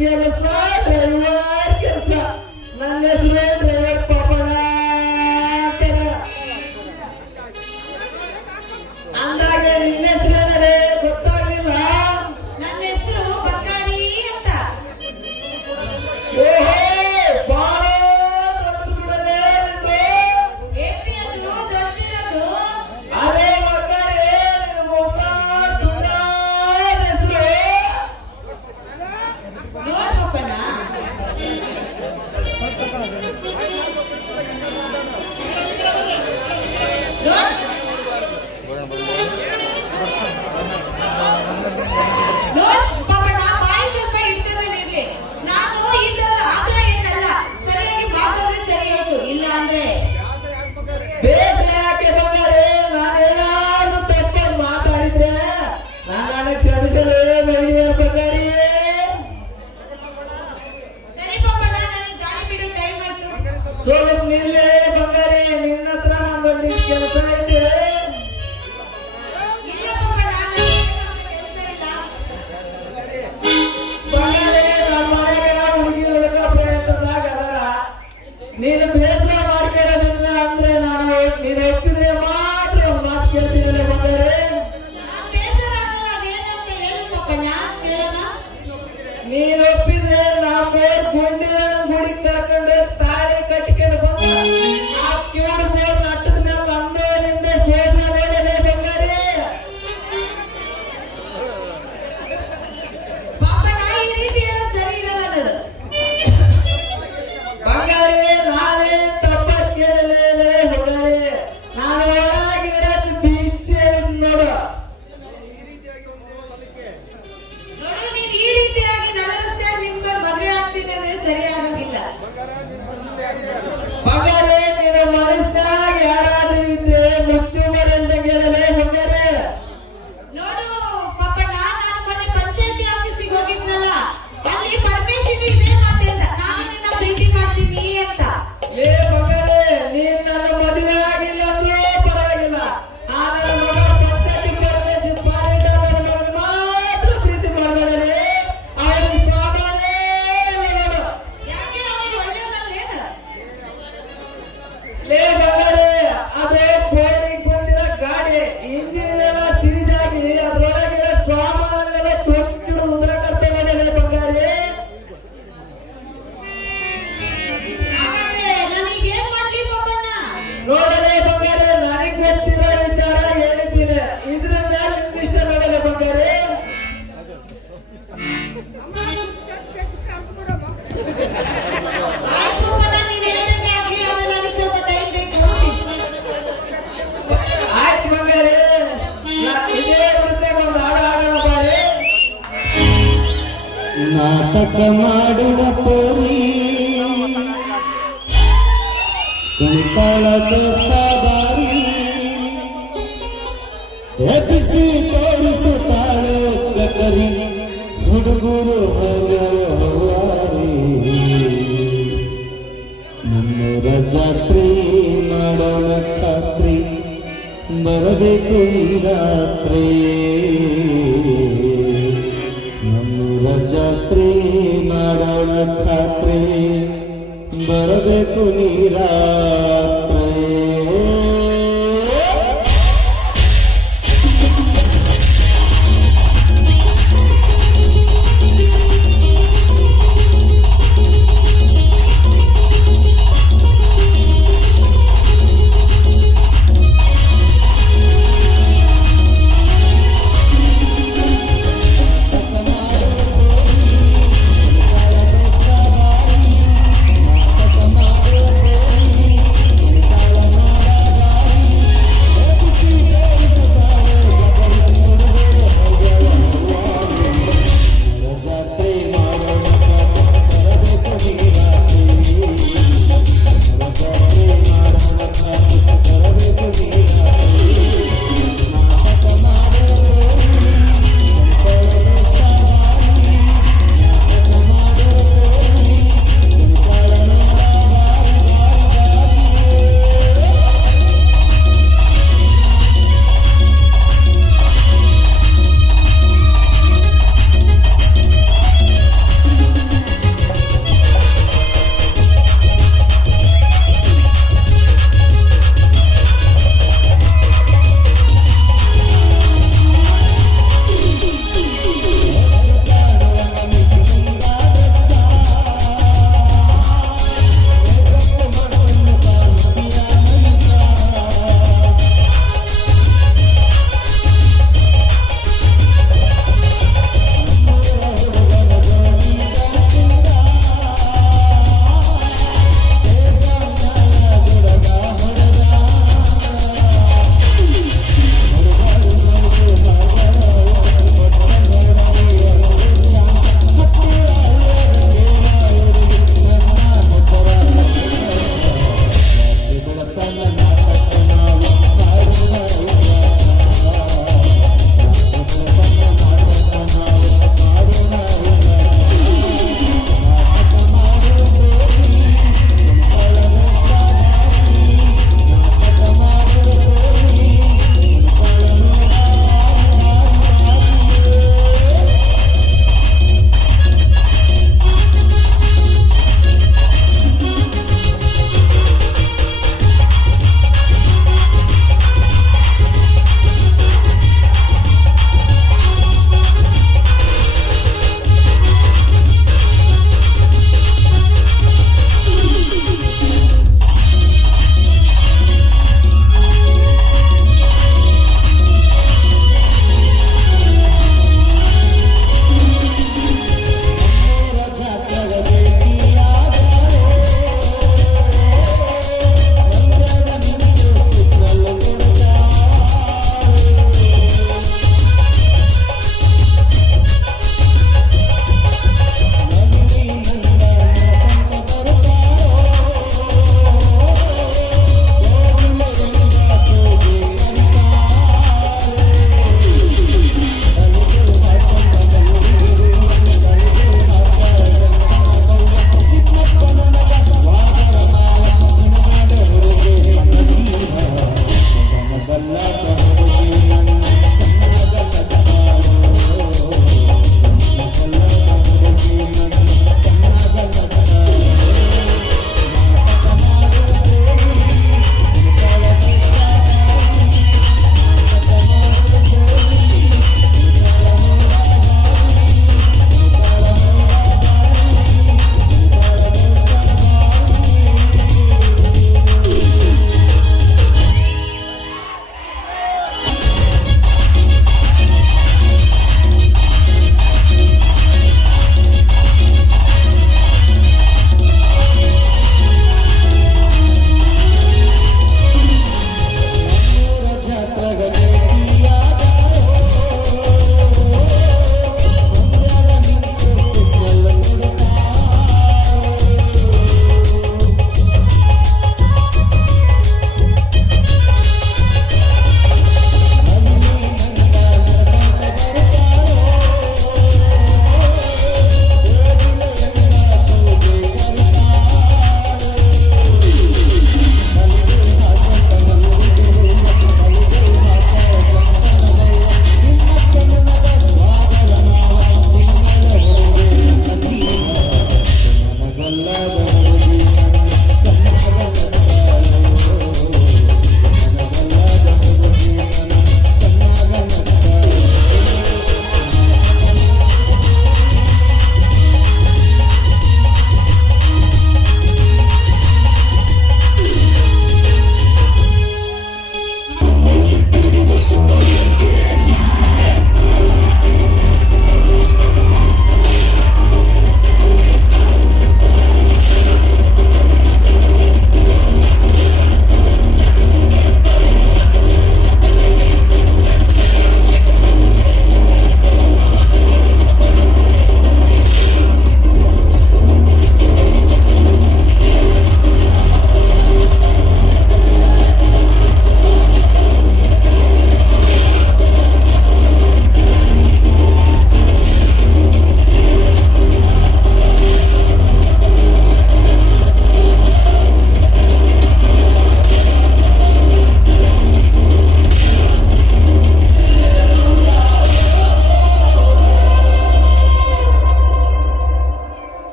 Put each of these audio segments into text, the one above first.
ಕೆಲಸ ಡ್ರೈವರ್ ಕೆಲಸ. ನನ್ನ ಹೆಸರು ಡ್ರೈವರ್ ಪಾಪಣ ಅಂತಾರ. ಅಂದಾಗೆ ನಿನ್ನ ಹೆಸರೇನರೇ ಗೊತ್ತಾಗ್ಲಿಲ್ಲ? ನನ್ನ ಹೆಸರು ಬಕ್ಕಾರಿ ಅಂತ. ಓಹೋ, ಬಾಳ ದೊಡ್ಡ ಬಿಡದೆ ನಿಂದು. ಏನ್ರಿ ಅದು ದೊಡ್ಡದಿರೋದು? ಅದೇ ಮಕ್ಕಳೇ ನಿನ್ನ ಮುಖ ತುಂಡಾದ ಹೆಸರು. ನೋಡ್ ಪಪ್ಪಣ್ಣ, ನೋಡ್ ನೋಡ್ ಪಪ್ಪಣ್ಣ, ಬಾಯಿ ಸ್ವಲ್ಪ ಇರ್ತದಲ್ಲಿರ್ಲಿ. ನಾನು ಇದರ ಆತರ ಹೆಣ್ಣಲ್ಲ. ಸರಿಯಾಗಿ ಮಾತಾಡಿದ್ರೆ ಸರಿ ಹೋಯ್ತು, ಇಲ್ಲ ಅಂದ್ರೆ ಬೇಸರ ಯಾಕೆ ಬಂಗಾರೆ? ನಾನೇನಾದ್ರೂ ತಪ್ಪಾಗಿ ಮಾತಾಡಿದ್ರೆ ನನ್ನ ಕ್ಷಮಿಸಲೇ ಮಹಿಳೆಯರ ಬಂಗಾರಿ. ಸರಿ ಪಪ್ಪಣ್ಣ, ನನಗೆ ದಾರಿ ಬಿಡು, ಟೈಮ್ ಆಯ್ತು. ಸ್ವಲ್ಪ ನಿಲ್ಲೇ ಬಂಗಾರಿ, ನಿನ್ನ ಹತ್ರ ನಂದೊಂದು ಕೆಲಸ ಇದೆ. ಇಲ್ಲ ಪಪ್ಪಣ್ಣ, ನನಗೆ ಕೆಲಸ ಇಲ್ಲ. ಬಂಗಾರಿ, ನಮ್ಮ ಮನೆಗೆ ಹುಡುಗಿ ಹುಡುಗ ಪ್ರಯತ್ನದಾಗ ಅದರ. ನೀನು ಬೇಸರ ಮಾಡ್ಕೊಳ್ಳೋದಿಲ್ಲ ಅಂದ್ರೆ ನೀನು ಒಪ್ಪಿದ್ರೆ ಮಾತ್ರ ಒಂದು ಮಾತು ಕೇಳ್ತೀನಲ್ಲ ಬಂಗಾರಿ. ನಾನ್ ಬೇಸರ ಆಗಲ್ಲ, ಅದೇನಂತ ಹೇಳು ಪಪ್ಪಣ್ಣ, ಕೇಳೋಣ. ನೀನು ಒಪ್ಪಿದ್ರೆ ನಮ್ಮೂರ್ ಗುಂಡಿನ ಗುಡಿ ಕರ್ಕೊಂಡು ತಾಳಿ ಕಟ್ಕೊಂಡು ಬಂದ ಆ ಕಿವಡು ಬೋರ್ ನಟ್ಟದ ಮೇಲೆ ಅಂದೋಲಿಂದ ಸೋಮ ನೋಡಲೇ ಬಂಗಾರಿ. ಪಾಪಣ್ಣ, ಈ ರೀತಿ ಹೇಳೋದು ಸರಿ ಇರಲ್ಲ ನೋಡು. ಬಂಗಾರಿ, ನಾನೇ ತಪ್ಪ ಕೇಳಲೇ ಬಂಗಾರಿ. ನಾನು ಒಳಗಿರೋದು ಬೀಚೆ ನೋಡು. ನೋಡು, ನೀನ್ ಈ ರೀತಿಯಾಗಿ ನಡ ರಸ್ತೆಯಾಗಿ ನಿಂತ್ಕೊಂಡು ಮದುವೆ ಆಗ್ತೀನಿ ಅಂದ್ರೆ ಸರಿ ಆಗಂಗಿಲ್ಲ. ಬಂಗಾರಿ, ನಿನ್ನ ಮನಸ್ಸಿನಾಗ ಯಾರಾದ್ರೂ ಇದ್ರೆ ಮುಚ್ಚು ಮರಲ್ದ ಕೇಳಲೇ ಬಂಗಾರಿ. ನೋಡು ಪಾಪಣ್ಣ, ನಾನು ಮೊನ್ನೆ ಪಂಚಾಯತಿ ಆಫೀಸಿಗೆ ಹೋಗಿದ್ನಲ್ಲ, ಅಲ್ಲಿ ಪರ್ಮಿಷನ್ ಇದೆ ಮಾತು ಹೇಳ್ದ, ನಾನು ನಿನ್ನ ಪ್ರೀತಿ ಮಾಡ್ತೀನಿ ಅಂತ. ಏ ಬಂಗಾರಿ, ನೀನ್ ನನ್ನ ಮದುವೆ ಆಗಿಲ್ಲ ಅಂದ್ರೂ ಪರವಾಗಿಲ್ಲ. ಆ ನನ್ನ ಮಗ ಪಂಚಾಯತಿ ಪರಮೇಶ್ ಪಾಲಿಟ ನನ್ನ ಮಗನ ಮಾತ್ರ ಪ್ರೀತಿ ಮಾಡ್ಬೇಡಲೇ. ಅವನು ಸ್ವಾಮನೇ ನೋಡು. ಯಾಕೆ ಅವನು ಒಳ್ಳೆಯವನಲ್ಲೇನು? ಲೇ ಬಂಗಾರಿ, ಅದು ಬೋರಿಗೆ ಬಂದಿರೋ ಗಾಡಿ ಇಂಜಿನ್ ಎಲ್ಲ ಸಿರಿದಾಗಿ ಅದ್ರೊಳಗಿರೋ ಸಾಮಾನೆಲ್ಲ ತೊಟ್ಟಿಡು ಉದ್ರಕತ್ತೆ ಮಾಡಲೇ ಬಂಗಾರಿ. ಹಾಗಾದ್ರೆ ನಾನೀಗ ಏನ್ ಮಾಡ್ಲಿ ಪಾಪಣ್ಣ? ನೋಡಲೇ ಬಂಗಾರಿ, ನನಗೆ ಗೊತ್ತಿರೋ ವಿಚಾರ ಹೇಳಿದ್ದೀನಿ. ಇದ್ರ ಮೇಲೆ ನಿನ್ನಿಷ್ಟ ನೋಡಲೇ ಬಂಗಾರಿ. ಆಯ್ತು ಪಾಪಣ್ಣ, ನೀನ್ ಹೇಳಿದಂಗೆ ಆಗ್ಲಿ, ಆದ್ರೆ ನನಗೆ ಸ್ವಲ್ಪ ಟೈಮ್ ಬೇಕು. ಆಯ್ತು ಬಂಗಾರಿ, ಇದೇ ವೃತ್ತಿಗೆ ಒಂದು ಹಾಡು ಹಾಡೋಣ ಬಾರಿ. ನಾಟಕ ಮಾಡುವ ಪೋರಿ ಕುಣಿತಾಳ ದೋಸ್ತಾದಾರಿ ಎಬ್ಬಿಸಿ ತೋರಿಸುತ್ತಾಳೆ ಕಕರಿ ಹುಡುಗರು ಹವ್ಯಾರಿ. ನಮ್ಮೂರ ಜಾತ್ರೆ ಮಾಡೋಣ ಖಾತ್ರಿ, ಬರಬೇಕು ಈ ರಾತ್ರಿ. ನಮ್ಮೂರ ಜಾತ್ರೆ ಮಾಡೋಣ ಖಾತ್ರಿ, ಬರಬೇಕು ನೀ ರಾತ್ರಿ.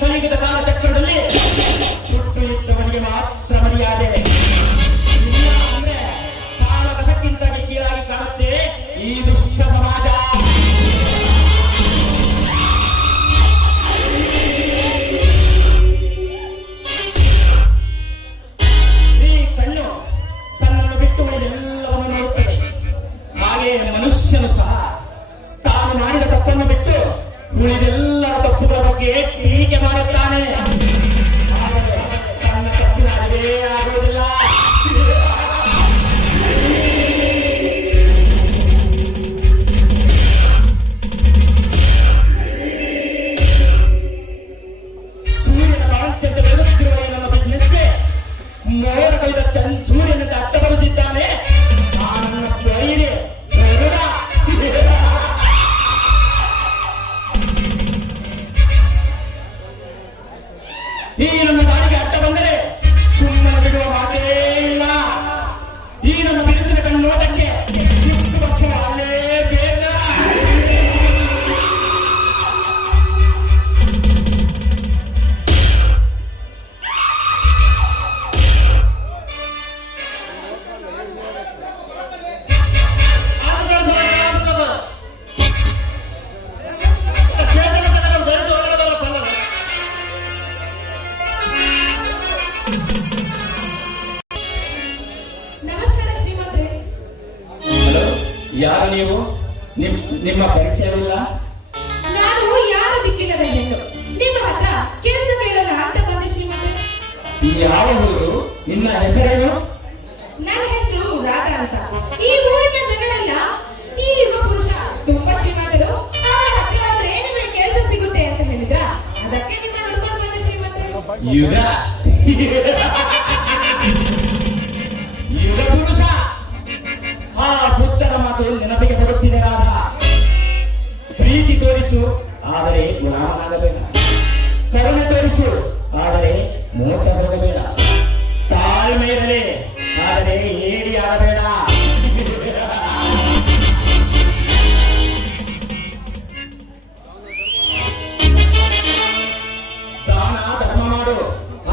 ಕಲಿಯುಗದ ಕಾಲಚಕ್ರದಲ್ಲಿ ಹುಟ್ಟು ಇದ್ದವನಿಗೆ ಮಾತ್ರ ಮರ್ಯಾದೆ. ಇಲ್ಲ ಅಂದ್ರೆ ಕಾಲ ಕಸಕ್ಕಿಂತಾಗಿ ಕೀಳಾಗಿ ಕಾಣುತ್ತೆ ಈ ದುಷ್ಟ ಸಮಾಜ. ಈ ಕಣ್ಣು ತನ್ನನ್ನು ಬಿಟ್ಟು ಉಳಿದೆಲ್ಲವನ್ನು ನೋಡುತ್ತದೆ. ಹಾಗೆ ಮನುಷ್ಯನು ಸಹ ತಾನು ಮಾಡಿದ ತಪ್ಪನ್ನು ಬಿಟ್ಟು ಉಳಿದೆಲ್ಲರ ತಪ್ಪುಗಳ ಬಗ್ಗೆ ಟೀಕೆ ಮಾಡುತ್ತಾನೆ. ಆದರೆ ತನ್ನ ತಪ್ಪಿನ ಅರಿವೇ ಆಗುವುದಿಲ್ಲ. ಸೂರ್ಯನ ಕಾಂತಿಯಂತೆ ಬೆಳಗುತ್ತಿರುವ ಈ ನಮ್ಮ ಬಿಸ್ನೆಸ್ಗೆ ಮೋಡ ಕಳೆದ ಸೂರ್ಯನಂತೆ ಅಡ್ಡ ಬರುತ್ತಿದ್ದಾನೆ. ಆ ನನ್ನ ಕೈಗೆ ಗರುಡ. ಈ ನನ್ನ ದಾರಿಗೆ ಅಡ್ಡ ಬಂದರೆ ಸುಮ್ಮನೆ ಬಿಡುವ ಮಾತೇ ಇಲ್ಲ. ಈ ನನ್ನ ಬಿರುಸಿನ ಕಣ್ಣು ನೋಟಕ್ಕೆ ಸಿಟ್ಟು ಬಸ್ಸು ಅಲ್ಲೇಬೇಕ. ನಮಸ್ಕಾರ ಶ್ರೀಮಂತ್ರೆ. ಹಲೋ, ಯಾರು ನೀವು? ನಿಮ್ಮ ಪರಿಚಯವಿಲ್ಲ. ನಾನು ಯಾರು ದಿಕ್ಕಿಲ್ಲದ ಹೆಣ್ಣು. ನಿಮ್ಮ ಹತ್ರ ಕೆಲಸ ಕೇಳೋಣ ಅಂತ ಬಂದೆ ಶ್ರೀಮಂತ್ರೆ. ಯಾವ ಊರು? ನಿನ್ನ ಹೆಸರೇನು? ನನ್ನ ಹೆಸರು ರಾಧಾ ಅಂತ. ಈ ಊರಿನ ಜನರೆಲ್ಲ ಈ ಯುವ ಪುರುಷ ತುಂಬಾ ಶ್ರೀಮಂತರು, ಅವರ ಹತ್ರ ಹೋದ್ರೆ ನಿಮಗೆ ಕೆಲಸ ಸಿಗುತ್ತೆ ಅಂತ ಹೇಳಿದ್ರ, ಅದಕ್ಕೆ ನಿಮ್ಮ ಹುಡ್ಕೊಂಡು ಬಂದೆ ಶ್ರೀಮಂತ್ರೆ. ಯುಗ ಯುಗ ಪುರುಷ. ಆ ಬುದ್ಧನ ಮಾತು ನೆನಪಿಗೆ ಬರುತ್ತಿದೆ ರಾಧಾ. ಪ್ರೀತಿ ತೋರಿಸು, ಆದರೆ ಗುಲಾಮನಾಗಬೇಡ. ಕರುಣೆ ತೋರಿಸು, ಆದರೆ ಮೋಸ ಹೋಗಬೇಡ. ತಾಳ್ಮೆ ಇರಲಿ, ಆದರೆ ಏಡಿ ಆಗಬೇಡ. ದಾನ ಧರ್ಮ ಮಾಡು,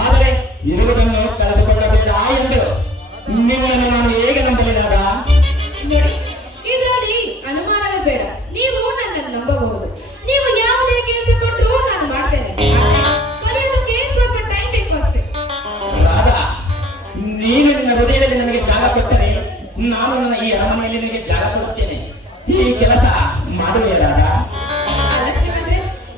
ಆದರೆ ಇರುವುದನ್ನು ಕಳೆದುಕೊಳ್ಳಬೇಡ ಎಂದು ನಿಮ್ಮನ್ನು ನಾನು ಹೇಗೆ ನಂಬಲಿರಾದ? ನೋಡಿ, ಇದರಲ್ಲಿ ಅನುಮಾನವೇ ಬೇಡ. ನೀವು ನನ್ನನ್ನು ನಂಬಬಹುದು. ನೀವು ಯಾವುದೇ ಕೆಲಸ ಕೊಟ್ಟರು ನಾನು ಮಾಡ್ತೇನೆ. ಕಲಿಯೋದಕ್ಕೆ ಸ್ವಲ್ಪ ಟೈಮ್ ಬೇಕು ಅಷ್ಟೇ. ರಾಧಾ, ನೀನು ನಿನ್ನ ಹೃದಯದಲ್ಲಿ ನನಗೆ ಜಾಗ ಕೊಟ್ಟರೆ ನಾನು ನನ್ನ ಈ ಅರಮನೆಯಲ್ಲಿ ನಿನಗೆ ಜಾಗ ಕೊಡುತ್ತೇನೆ. ಈ ಕೆಲಸ ಮಾಡುವೆ ರಾಧಾ? ಅಲ್ಲ ಶ್ರೀಮಂತ್ರೆ,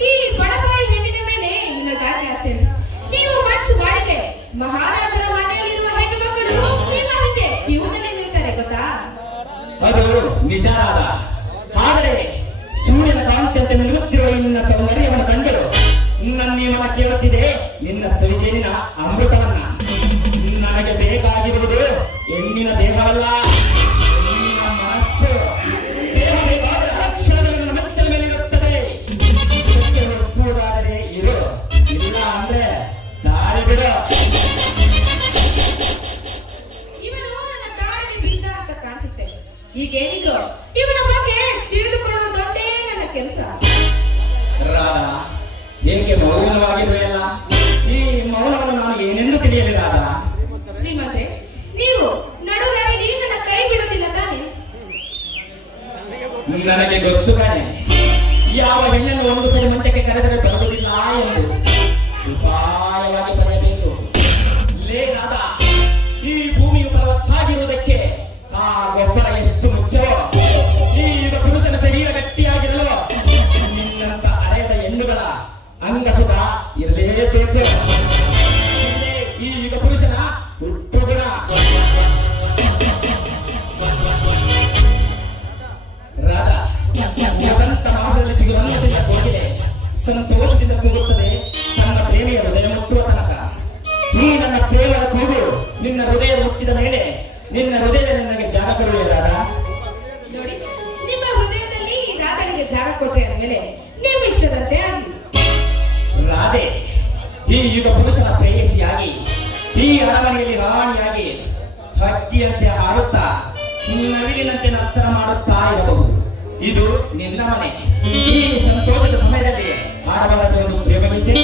ಈ ಬಡಪಾಯಿ ಹೆಣ್ಣಿನ ಮೇಲೆ ನಿಮಗಾಗಿ ಆಸೆ ಇದೆ. ನೀವು ಮನಸ್ಸು ಮಾಡಿದ್ರೆ ಮಹಾರಾಜರ ಮನೆಯಲ್ಲಿರುವ ಹೆಣ್ಣು ಮಕ್ಕಳು ನಿಮ್ಮ ಹಿಂದೆ ಕ್ಯೂನಲ್ಲಿ ನಿಲ್ತಾರೆ ಗೊತ್ತಾ? ಅದು ನಿಜ ರಾಧಾ. ಆದರೆ ಸೂರ್ಯನ ಕಾಂತಿಯಂತೆ ಮಿನುಗುತ್ತಿರುವ ಈ ನಿನ್ನ ಸೌಂದರ್ಯವನ್ನು ಕಂಡು ನನ್ನೀ ಮನ ಕೇಳುತ್ತಿದೆ ನಿನ್ನ ಸವಿಜೇನಿನ ಅಮೃತವನ್ನ. ನನಗೆ ಬೇಕಾಗಿರುವುದು ಹೆಣ್ಣಿನ ದೇಹವಲ್ಲ, ಹೆಣ್ಣಿನ ಮನಸ್ಸು. ದೇಹ ಬೇಕಾದರೆ ಅಕ್ಷರದಲ್ಲಿ ನನ್ನ ಮೆಚ್ಚಲ ಮೇಲಿರುತ್ತದೆ. ಇದಕ್ಕೆ ಒಪ್ಪುವುದಾದರೆ ಇರು, ಇಲ್ಲ ಅಂದ್ರೆ ದಾರಿ ಬಿಡು. ಇವನು ನನ್ನ ದಾರಿಗೆ ಬಿದ್ದ ಅಂತ ಕಾಣಿಸುತ್ತೆ. ಈಗೇನಿದ್ರು ಇವನ ಬಗ್ಗೆ ತಿಳಿದುಕೊಳ್ಳುವುದೊಂದೇ ನನ್ನ ಕೆಲಸ. ರಾಧಾ, ಏಕೆ ಮೌನವಾಗಿರುವೆಯಲ್ಲ? ಈ ಮೌನವನ್ನು ನಾನು ಏನೆಂದು ತಿಳಿಯಲಿ ರಾಧಾ? ಶ್ರೀಮಂತ್ರೆ, ನೀವು ನಡುರಾಗಿ ನನ್ನ ಕೈ ಬಿಡುವುದಿಲ್ಲ ತಾನೆ? ನನಗೆ ಗೊತ್ತು ಕಣೆ, ಯಾವ ಹೆಣ್ಣನ್ನು ಒಂದು ಸರಿ ಮಂಚಕ್ಕೆ ಕರೆದರೆ ಬರುವುದಿಲ್ಲ ಎಂದು. ಉಪಾಯವಾಗಿ ಪಡೆಯಬೇಕು. ಲೇ ರಾಧಾ, ಈ ಭೂಮಿಯು ಫಲವತ್ತಾಗಿರುವುದಕ್ಕೆ ಆ ಗೊಬ್ಬರ ಎಷ್ಟು ಮುಖ್ಯವೋ, ಈ ಯುಗ ಪುರುಷನ ಶರೀರ ಗಟ್ಟಿಯಾಗಿರಲು ನಿನ್ನಂತ ಅರೆಯದ ಹೆಣ್ಣುಗಳ ಅಂಗಸುತ ಇರಲೇಬೇಕು. ಇದೇ ಈ ಯುಗ ಪುರುಷನ ಹುಟ್ಟು ಗುಣ. ರಾಧಾ, ವಸಂತ ಮಾಸದಲ್ಲಿ ಚಿಗುರನ್ನದಿಂದ ಕೋಗಿಲೆ ಸಂತೋಷದಿಂದ ಕೂಗುತ್ತದೆ ತನ್ನ ಪ್ರೇಮಿಯ ಹೃದಯ ಮುಟ್ಟುವ ತನಕ. ನೀ ನನ್ನ ಪ್ರೇಮದ ಕೂಗು ನಿನ್ನ ಹೃದಯ ಮುಟ್ಟಿದ ಮೇಲೆ ನಿನ್ನ ಹೃದಯದಲ್ಲಿ ನನಗೆ ಜಾಗ ಕೊಡುವೆ ರಾಧಾ? ನೋಡಿ, ನಿಮ್ಮ ಹೃದಯದಲ್ಲಿ ರಾಧನಿಗೆ ಜಾಗ ಕೊಟ್ರೆ ಅಂದ್ಮೇಲೆ ನಿಮ್ಮ ಇಷ್ಟದಂತೆ ಆಗಲಿ. ರಾಧೆ, ಈ ಯುಗ ಪುರುಷನ ಪ್ರೇಯಸಿಯಾಗಿ ಈ ಅರಮನೆಯಲ್ಲಿ ರಾಣಿಯಾಗಿ ಹಕ್ಕಿಯಂತೆ ಹಾರುತ್ತಾ ನವಿಲಿನಂತೆ ನರ್ತನ ಮಾಡುತ್ತಾ ಇರಬಹುದು. ಇದು ನಿನ್ನ ಮನೆ. ಈ ಸಂತೋಷದ ಸಮಯದಲ್ಲಿ ಆಡಬಾರದ ಒಂದು ಪ್ರೇಮವಿದೆ.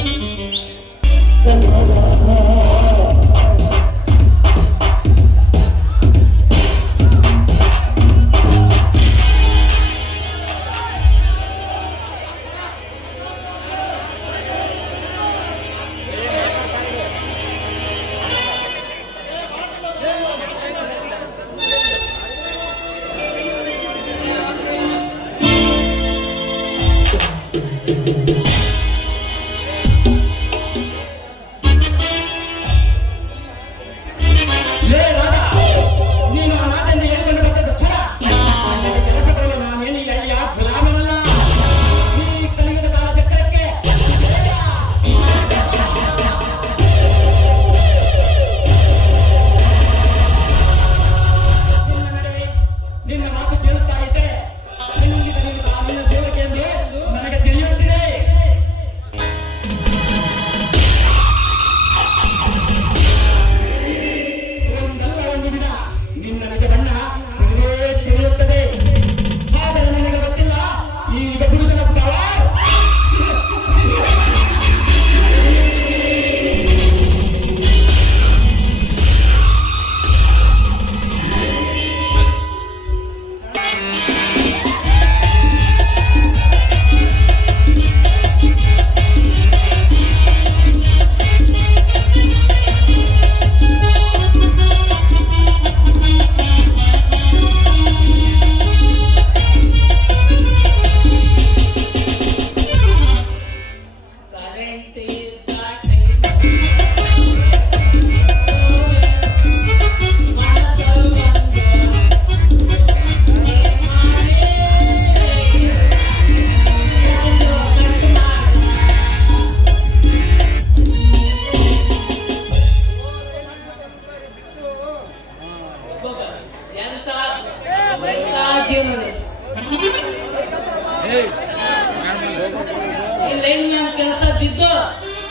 ಈ ಲೈನ್ ಮ್ಯಾನ್ ಕೆಲಸ ಬಿದ್ದು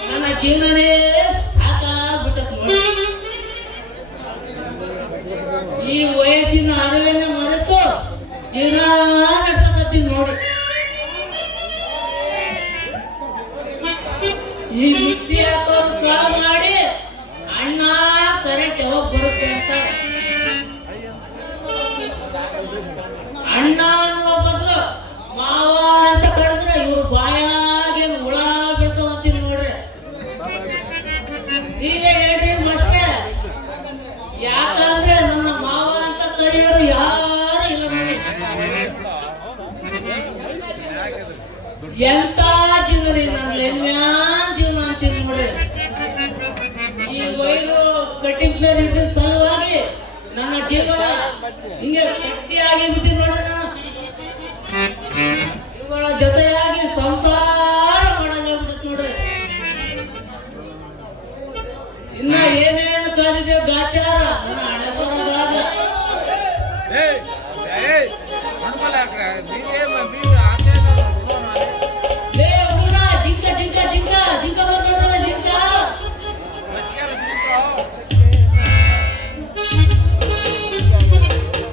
ನನ್ನ ಜೀವನನೇ ಸಾಕಾಗ್ಬಿಟ್ಟತ್ ನೋಡಿ. ಈ ವಯಸ್ಸಿನ ಅರಿವನ್ನ ಮರೆತು ಜೀವನ ನಡ್ಸಕತ್ತೀನಿ ನೋಡಿ. ಈ ಮಿಕ್ಸಿ ಹಾಕೋದು ಕಾಲ್ ಮಾಡಿ ಅಣ್ಣ ಕರೆಂಟ್ ಯಾವಾಗ ಬರುತ್ತೆ ಅಂತ ಅಣ್ಣ ಅನ್ನುವ ಬದಲು ಮಾವ ಅಂತ ಕರೆದ್ರೆ ಇವ್ರು ಬಾಯಾಗೇನು ಹುಳ ಬೀಳ್ತಾವಂತೀನಿ ನೋಡ್ರಿ. ನೀವೇ ಹೇಳ್ರಿ ಮಷ್ಟೇ, ಯಾಕಂದ್ರೆ ನನ್ನ ಮಾವ ಅಂತ ಕರೆಯೋರು ಯಾರು ಇಲ್ಲ ನೋಡಿ. ಎಂತ ಜೀವನ ನನ್ನ ಲೆಮ್ಯಾನ್ ಜೀವನ ಅಂತೀನಿ ನೋಡ್ರಿ. ಈ ವೈರು ಕಟಿಂಗ್ ಪ್ಲೇರ್ ಇದ್ದ ಸಲುವಾಗಿ ನನ್ನ ಜೀವನ ಹಿಂಗೆ ಗಟ್ಟಿಯಾಗಿ ಬಿಟ್ಟು ನೋಡ್ರಿ. ನಾನು ಇವುಗಳ ಜೊತೆಯಾಗಿ ಸಂಸಾರ ಮಾಡಂಗಾಗ್ಬಿಟ್ಟು ನೋಡ್ರಿ. ಇನ್ನ ಏನೇನು ಕಾದಿದೆ ಗಾಚಾರ ನನ್ನ ಹಣೆ ಬರೋದಾಗ ಹುಡುಗ ಜಿಂಕ ಜಿಂಕ ಜಿಂಕ ಜಿಂಕ ಬಂದ ಜಿಂಕ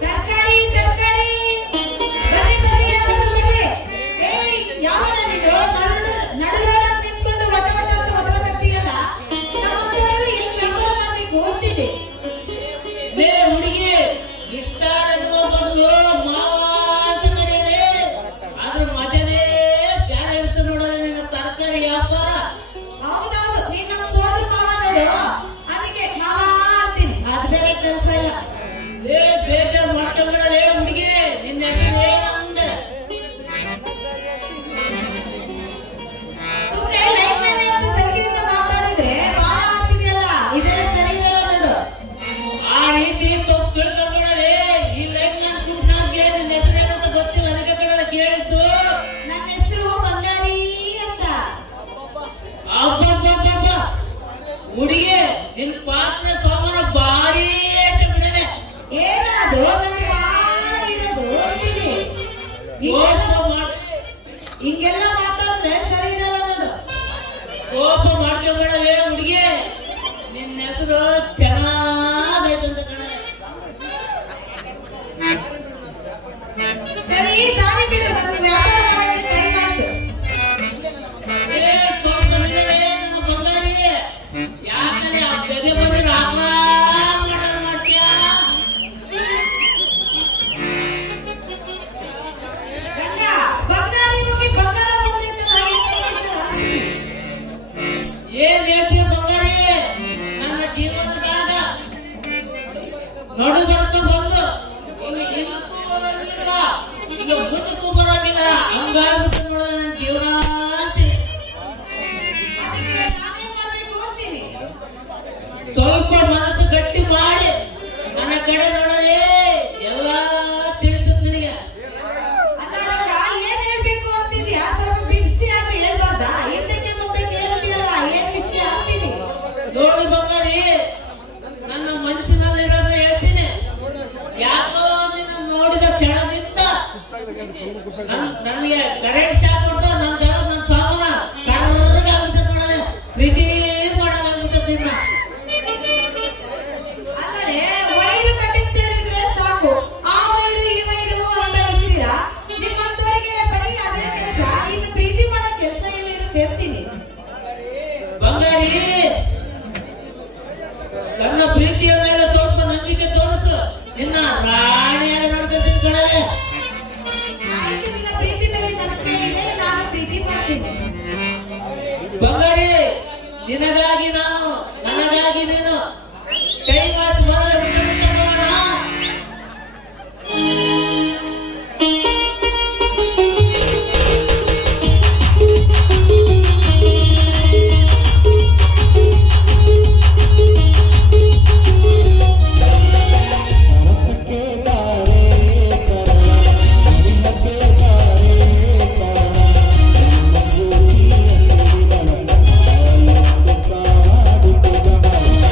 ತರಕಾರಿ ತರಕಾರಿ ಬನ್ನಿ ಬನ್ನಿ ಯಾರಾದ್ರೂ ಬನ್ನಿ. ಯಾವನ ನೀನು ನಡುರೋಡಾಗ ನಿಂತ್ಕೊಂಡು ವಟ ವಟ ಅಂತ ಒದರಕತ್ತೀಯಲ್ಲ, ನಮ್ಮಂತವರಲ್ಲಿ ಇಲ್ಲಿ ಬೆಂಗಳೂರು ನಮಗೆ ಹೋಗ್ತಿದೆ. ಲೇ ಹುಡುಗಿ ವಿಸ್ತಾರ ಎನ್ನುವ ಬದಲು ಮಾವ ಅಂತ ಕರೆಯಲೇ, ಅದ್ರ ಮಜನೇ ಬ್ಯಾರೆ ಇರುತ್ತೆ ನೋಡೋಣ ನಿನ್ನ ತರಕಾರಿ ವ್ಯಾಪಾರ. ಹೌದೌದು, ನೀನ್ ನಮ್ ಸೋದರ ಮಾವ ನೋಡು, ಅದಕ್ಕೆ ಮಾವ ಅಂತೀನಿ. ಅದ್ ಬೇರೆ ಕೆಲಸ ಇಲ್ಲ. ಲೇ ಬೇಜಾರ್ ಮಾಡ್ಕೊಂಡ್ಬಿಡಲೇ ಹುಡುಗಿ, ನಿನ್ನ ಹೆಸರೇ ನಮ್ದೆ. ಸುಮ್ನೆ ಲೈನ್ ಮೇಲೆ ಅಂತ ಸರಿಗಿಂತ ಮಾತಾಡಿದ್ರೆ ಬಾಳ ಆಗ್ತಿದೆಯಲ್ಲ, ಇದೇ ಸರಿ ಇರಲ್ಲ ನೋಡು. ಆ ರೀತಿ ತಪ್ಪು ತಿಳ್ಕೊಂಡ್ಬಿಡಲೇ. ಈ ಲೈನ್ ಮ್ಯಾನ್ ಕುಂಟ್ನಾಗೆ ನಿನ್ನ ಹೆಸರೇನಂತ ಗೊತ್ತಿಲ್ಲ, ಅದಕ್ಕೆ ಕಡೆ ಕೇಳಿದ್ದು. ನನ್ನ ಹೆಸರು ಬಂಗಾರಿ ಅಂತ. ಅಬ್ಬಬ್ಬಬ್ಬಬ್ಬ ಹುಡುಗಿ ನಿನ್ ಪಾತ್ರೆ ಸಾಮಾನು ಭಾರಿ ಐತೆ ಬಿಡನೆ. ಏನದು ನನ್ನ ಬಾಳ ಇರೋದು ಅಂತೀನಿ. ಹಿಂಗೆಲ್ಲ ಮಾತಾಡಿದ್ರೆ ಸರಿ ಇರಲ್ಲ ನೋಡು. ಕೋಪ ಮಾಡ್ಕೊಂಡ್ಬಿಡಲೇ ಹುಡುಗಿ, ನಿನ್ನ ಹೆಸರು ಚೆನ್ನಾಗೈತಂತ ಕಣೆ. ಸರಿ ದಾರಿ ಬಿಡು, ನನ್ನ ವ್ಯಾಪಾರ ಮಾಡಕ್ಕೆ ಟೈಮ್ ಆಯ್ತು. ಏ ಸ್ವಲ್ಪ ನಿಲ್ಲಲೇ ನನ್ನ ಬಂಗಾರಿ, ಯಾಕಂದ್ರೆ ಆ ಬೆಲೆ ಬಂದಿರೋ ಆಕ್ಳ ಮಾಡ್ತೀಯ. ರಂಗ ಬಂಗಾರಿ ಹೋಗಿ ಬಂಗಾರ ಬಂದೈತೆ ಏನ್ ಹೇಳ್ತೀಯ ಬಂಗಾರಿ, ನನ್ನ ಜೀವನದಾಗ ನಡು ಬರ್ತು ಬಂದು ಈಗ ಹಿಂದಕ್ಕೂ ಬರೋದಿಲ್ಲ, ಈಗ ಮುಂದಕ್ಕೂ ಬರೋದಿಲ್ಲ, ಹಂಗಾಗ್ಬಿಟ್ಟು ನೋಡ ನನ್ನ ಜೀವನ ಅಂತೀನಿ. ಅದಕ್ಕೆ ನಾನೇನ್ ಮಾಡ್ಬೇಕು ಅಂತೀನಿ. ಸ್ವಲ್ಪ ಮನಸ್ಸು ಗಟ್ಟಿ ಮಾಡಿ ನನ್ನ ಕಡೆ ನೋಡಲೇ, ಎಲ್ಲ ತಿಳಿತದ ನಿನಗೆ. ಅಲ್ಲ ರಂಗ, ಏನ್ ಹೇಳ್ಬೇಕು ಅಂತಿದ್ಯಾ? ಸ್ವಲ್ಪ ಬಿಡಿಸಿ ಆದ್ರೆ ಹೇಳ್ಬಾರ್ದಾ? ಹಿಂದಕ್ಕೆ ಮುಂದಕ್ಕೆ ಹೇಳ್ತೀಯಲ್ಲ, ಏನ್ ವಿಷಯ ಅಂತೀನಿ. ನೋಡಿ ಬಂಗಾರಿ, ನನ್ನ ಮನಸ್ಸಿನಲ್ಲಿರೋದನ್ನ ಹೇಳ್ತೀನಿ. ಯಾಕೋ ನಿನ್ನ ನೋಡಿದ ಕ್ಷಣದಿಂದ ನನಗೆ ಕರೆಂಟ್ ಶಾಕ್ ಕೊಟ್ಟು ನನ್ನ ಸಾಮನ ಕರ್ರಗಾಗ್ಬಿಟ್ಟೆ ನೋಡಲೆ, ಪ್ರೀತಿ ಮಾಡಾಗ್ಬಿಟ್ಟೆ ನಿನ್ನ. ಅಲ್ಲದೆ ವೈರು ಕಟ್ಟಿದ್ರೆ ಸಾಕು, ಆ ವೈರು ಈ ವೈರು ಅಂತ ಇರ್ತೀರಾ. ನಿಮ್ಮಂತವರಿಗೆ ಬರೀ ಅದೇ ಕೆಲಸ, ಇನ್ನು ಪ್ರೀತಿ ಮಾಡೋ ಕೆಲಸ ಇಲ್ಲ ಇರುತ್ತೆ ಇರ್ತೀನಿ. ಬಂಗಾರಿ, ನನ್ನ ಪ್ರೀತಿಯ ಮೇಲೆ ಸ್ವಲ್ಪ ನಂಬಿಕೆ ತೋರಿಸು, ನಿನ್ನ ರಾಣಿಯಾಗಿ ನೋಡ್ಕೊತೀನಿ ಕಣಲೆ. ಆಯ್ತು, ನಿನ್ನ ಪ್ರೀತಿ ಮೇಲೆ ನಂಬಿಕೆ ಇದೆ, ನಾನು ಪ್ರೀತಿ ಮಾಡ್ತೀನಿ. ಬಂಗಾರಿ, ನಿನಗಾಗಿ ನಾನು, ನನಗಾಗಿ ನೀನು, ಟೈಮ್ ಆಯ್ತು ಬರೋಣ. ಸರಸಕ್ಕೆ ತಾರೆ ಸರಳ ಸರಿಹಕ್ಕೆ ತಾರೆ ಸರಳ ನಿನ್ನ ಜ್ಯೋತಿಯ ನುಡಿಗಳ ಕಾಲಕ್ಕೆ ಕಾಡಿತು ಗಮನ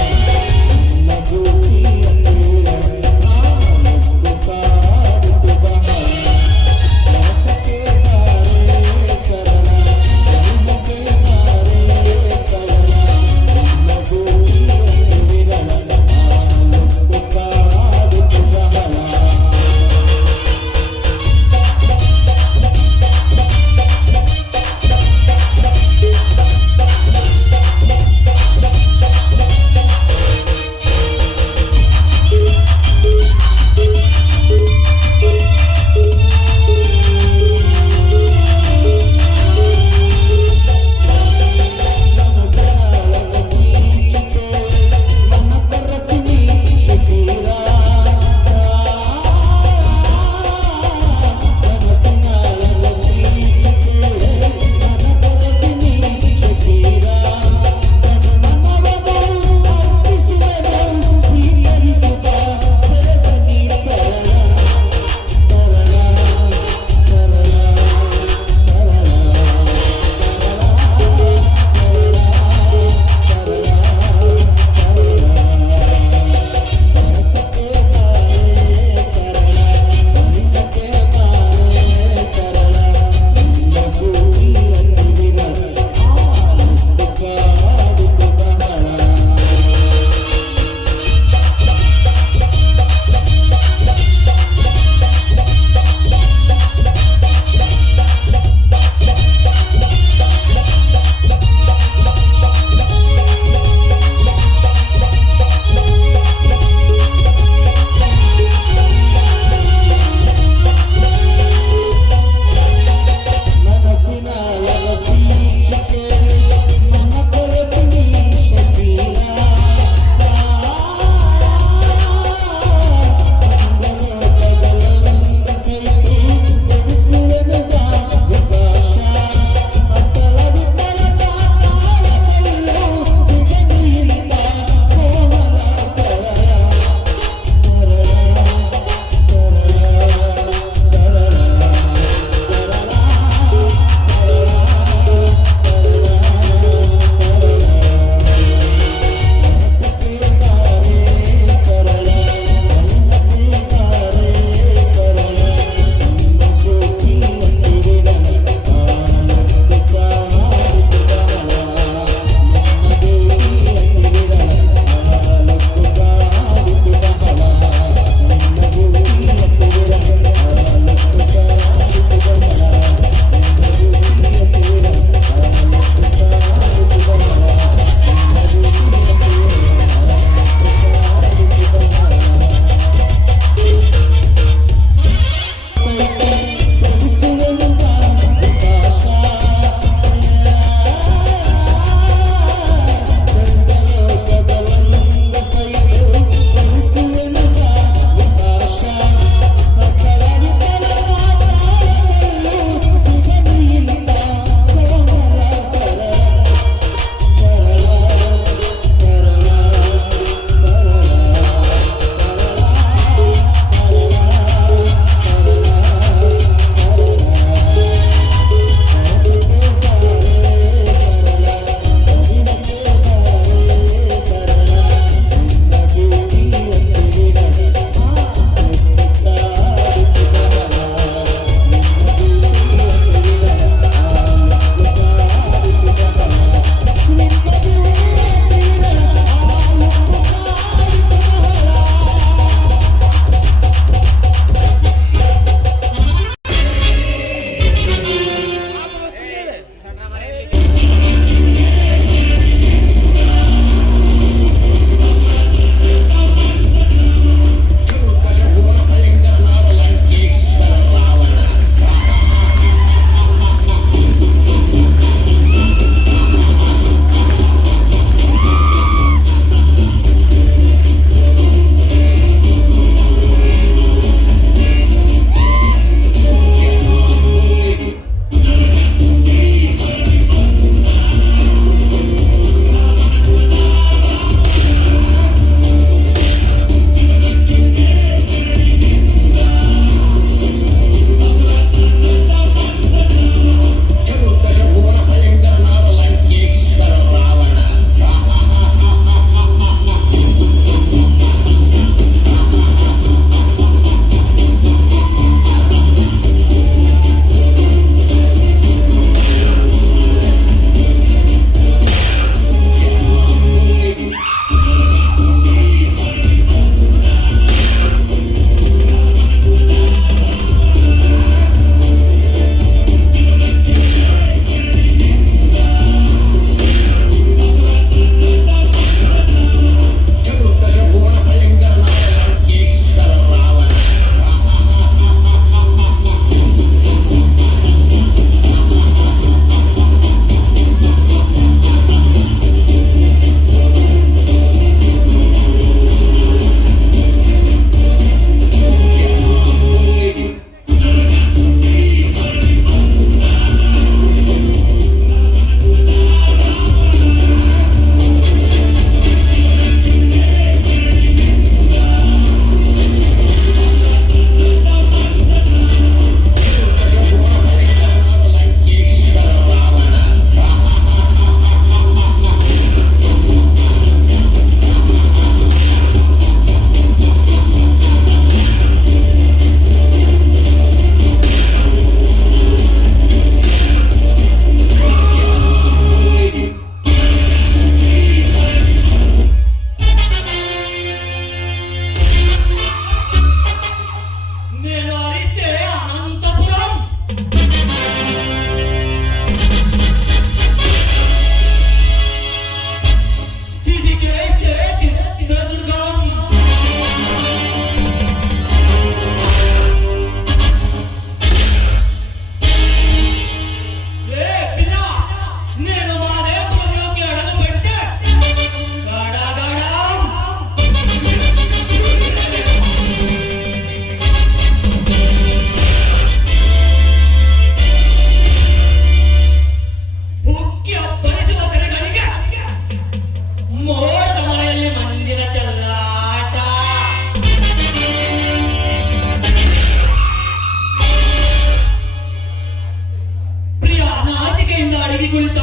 ನಾಚಿಕೆಯಿಂದ ಅಡಗಿ ಕುಳಿತ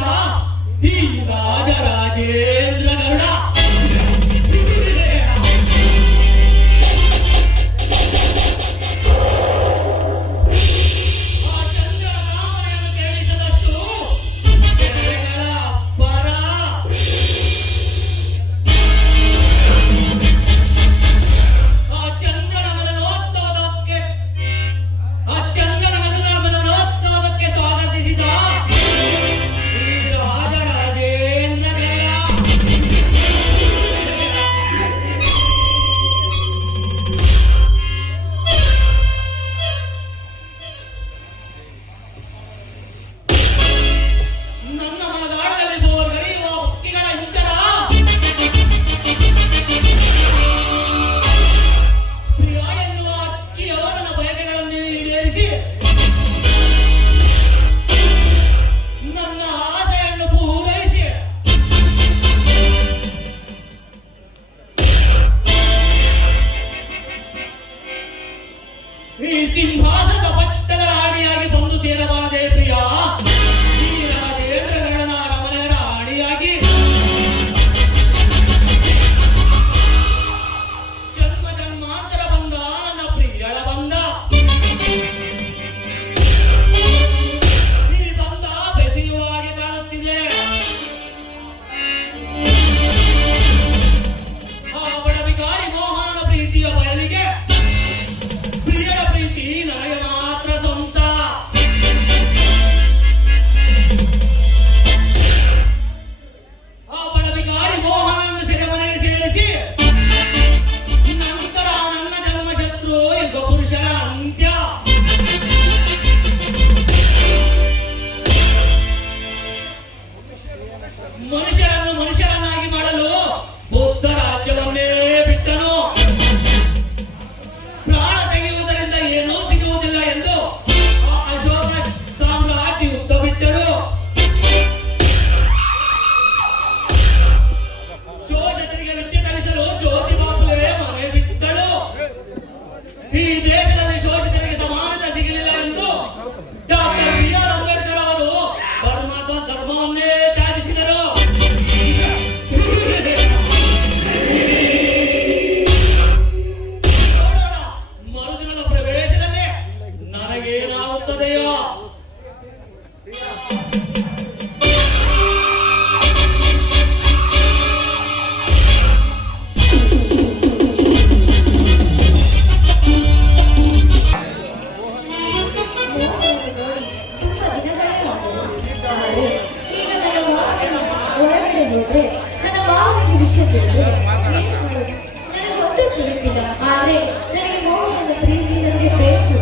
ಈ ರಾಜರಾಜೇಂದ್ರ ಗರುಡ ಆ ಚಂದ್ರನ ನಾಮನೆಯನ್ನು ಕೇಳಿಸದಷ್ಟು ಕೆರೆಗಳ ಅಬ್ಬರ. ಆ ಚಂದ್ರನ ಮಿಲನೋತ್ಸವಕ್ಕೆ ಸ್ವಾಗತಿಸಿದ ಈ ರಾಜರಾಜೇಂದ್ರ ಗರುಡ. ನನ್ನ ಮನದಾಳದಲ್ಲಿ ಬೋರ್ಗರೆಯುವ ಹಕ್ಕಿಗಳ ಹಿಂಚರ ಪ್ರಿಯ ಎನ್ನುವ ಅಕ್ಕಿಯೋ ನನ್ನ ಬಯಕೆಗಳನ್ನು ಈಡೇರಿಸಿ ನನ್ನ ಆಸೆಯನ್ನು ಪೂರೈಸಿ ಈ ಸಿಂಹಾಸನದ ಪಟ್ಟದ ರಾಣಿಯಾಗಿ ಬಂದು ಸೇರಬಾರದೆ ಪ್ರಿಯ, ಈ ರಾಜೇಂದ್ರ ಗರುಡನ ಅರಮನೆಯ ರಾಣಿಯಾಗಿ ಜನ್ಮ ಜನ್ಮಾಂತರ ಬಂದ ನನ್ನ ಪ್ರಿಯಳ ಬಂದ. ಈ ಬಂದ ಬೆಸೆಯುವ ಹಾಗೆ ಕಾಣುತ್ತಿದೆ. ಆ ಬಡಬಿಕಾರಿ ಮೋಹನನ ಪ್ರೀತಿಯ ಬಯಲಿಗೆ ಪ್ರಿಯಳ ಪ್ರೀತಿ ನನಗೆ ಮಾತ್ರ ಸ್ವಂತ. ಆ ಬಡಬಿಕಾರಿ ಮೋಹನನ್ನು ಸೆರೆಮನೆಗೆ ಸೇರಿಸಿ ನಂತರ ನನ್ನ ಜನ್ಮಶತ್ರು ಯುಗ ಪುರುಷರ ಅಂತ್ಯ. ಮನುಷ್ಯರನ್ನು ಮನುಷ್ಯರನ್ನಾಗಿ ಮಾಡಲು ಬೌದ್ಧ ರಾಜ್ಯವನ್ನೇ ಬಿಟ್ಟನು. ಪ್ರಾಣ ತೆಗೆಯುವುದರಿಂದ ಏನೂ ಸಿಗುವುದಿಲ್ಲ ಎಂದು ಆ ಅಶೋಕ ಸಾಮ್ರಾಟ್ ಯುದ್ಧ ಬಿಟ್ಟರು. ಶೋಷಕರಿಗೆ ವಿದ್ಯೆ ಕಲಿಸಲು ಜ್ಯೋತಿ ಬಾಪುಲೆ ಮನೆ ಬಿಟ್ಟಳು. ಈ ದೇಶದಲ್ಲಿ ಶೋಷಕರಿಗೆ ಸಮಾನತೆ ಸಿಗಲಿಲ್ಲ ಎಂದು ಡಾಕ್ಟರ್ ಬಿ.ಆರ್. ಅಂಬೇಡ್ಕರ್ ಅವರು ಧರ್ಮವನ್ನೇ ತ್ಯಾಜಿಸಿದರು. ನೋಡೋಣ ಮರುದಿನದ ಪ್ರವೇಶದಲ್ಲಿ ನನಗೇನಾಗುತ್ತದೆಯೋ. ನೋಡಿ ತುಂಬಾ ದಿನಗಳೇ ಆದವು. ಆದರೆ ಈಗ ನನ್ನ ಮಾವನ ಹೊರಗಡೆ ಹೋದ್ರೆ ನನ್ನ ಮಾವನಿಗೆ ವಿಷಯ ತಿಳಿದ್ರೆ ಏನು ಮಾಡೋದು? ನನಗೆ ಗೊತ್ತು ತಿಳಿದಿಲ್ಲ. ಆದ್ರೆ ನನಗೆ ಮೋಹನದ ಪ್ರೀತಿ ನನಗೆ ಬೇಕು.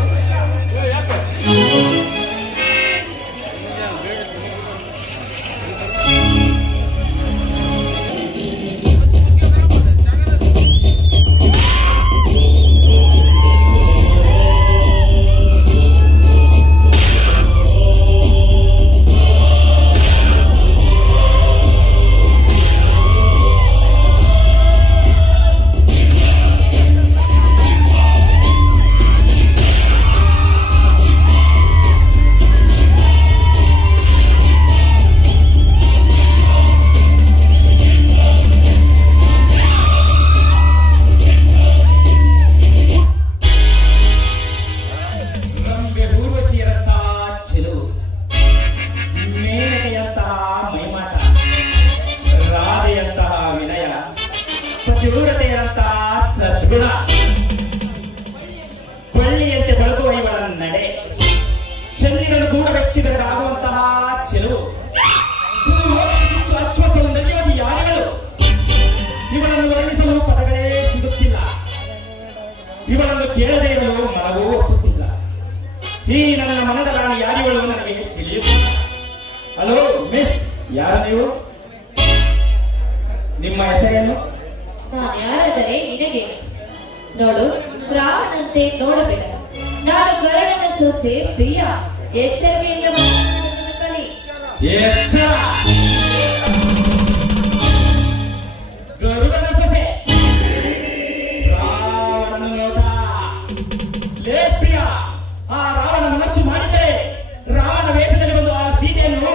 ರಂಬೆ ಊರ್ವಶಿಯರಂತಹ ಚೆಲುವು, ಮೇನೆಯಂತಹ ಮೈಮಾಟ, ರಾಧೆಯಂತಹ ವಿನಯ, ಪತಿವ್ರತೆಯಂತಹ ಸದ್ಗುಣ, ಬಳ್ಳಿಯಂತೆ ಬೆಳಗುವ ಇವಳ ನಡೆ, ಚಂದಿರನು ಗೂಡ ಬೆಚ್ಚಿದರಾಗುವಂತಹ ಚೆಲುವು, ಅಚ್ಚುವ ಸೌಂದರ್ಯವತಿ ಯಾರಿಗಳು? ಇವಳನ್ನು ವರ್ಣಿಸಲು ಪದಗಳೇ ಸಿಗುತ್ತಿಲ್ಲ. ಇವಳನ್ನು ಕೇಳದೇ ಇರಲು ಮನವೂ ಒಪ್ಪುತ್ತಿಲ್ಲ. ಈ ನನ್ನ ಮನದ ರಾಣಿ ಯಾರಿವಳು ನನಗೆ ತಿಳಿಯುತ್ತಿಲ್ಲ. ಹಲೋ ಮಿಸ್, ಯಾರು ನೀವು? ನಿಮ್ಮ ಹೆಸರೇನು? ನಾನು ಯಾರಾದರೆ ನಿನಗೆ ನೋಡು, ರಾವಣಂತೆ ನೋಡಬೇಡ. ನಾನು ಗರುಡನ ಸೊಸೆ ಪ್ರಿಯ. ಎಚ್ಚರಿಕೆಯಿಂದ ಮಾತನಾಡುವುದನ್ನು ಕಲಿ. ಎಚ್ಚರ! ಗರುಡನ ಸೊಸೆ ರಾವಣನ ನೋಟ. ಲೇ ಪ್ರಿಯ, ಆ ರಾವಣ ಮನಸ್ಸು ಮಾಡಿದ್ದರೆ ರಾವಣ ವೇಷದಲ್ಲಿ ಬಂದು ಆ ಸೀತೆಯನ್ನು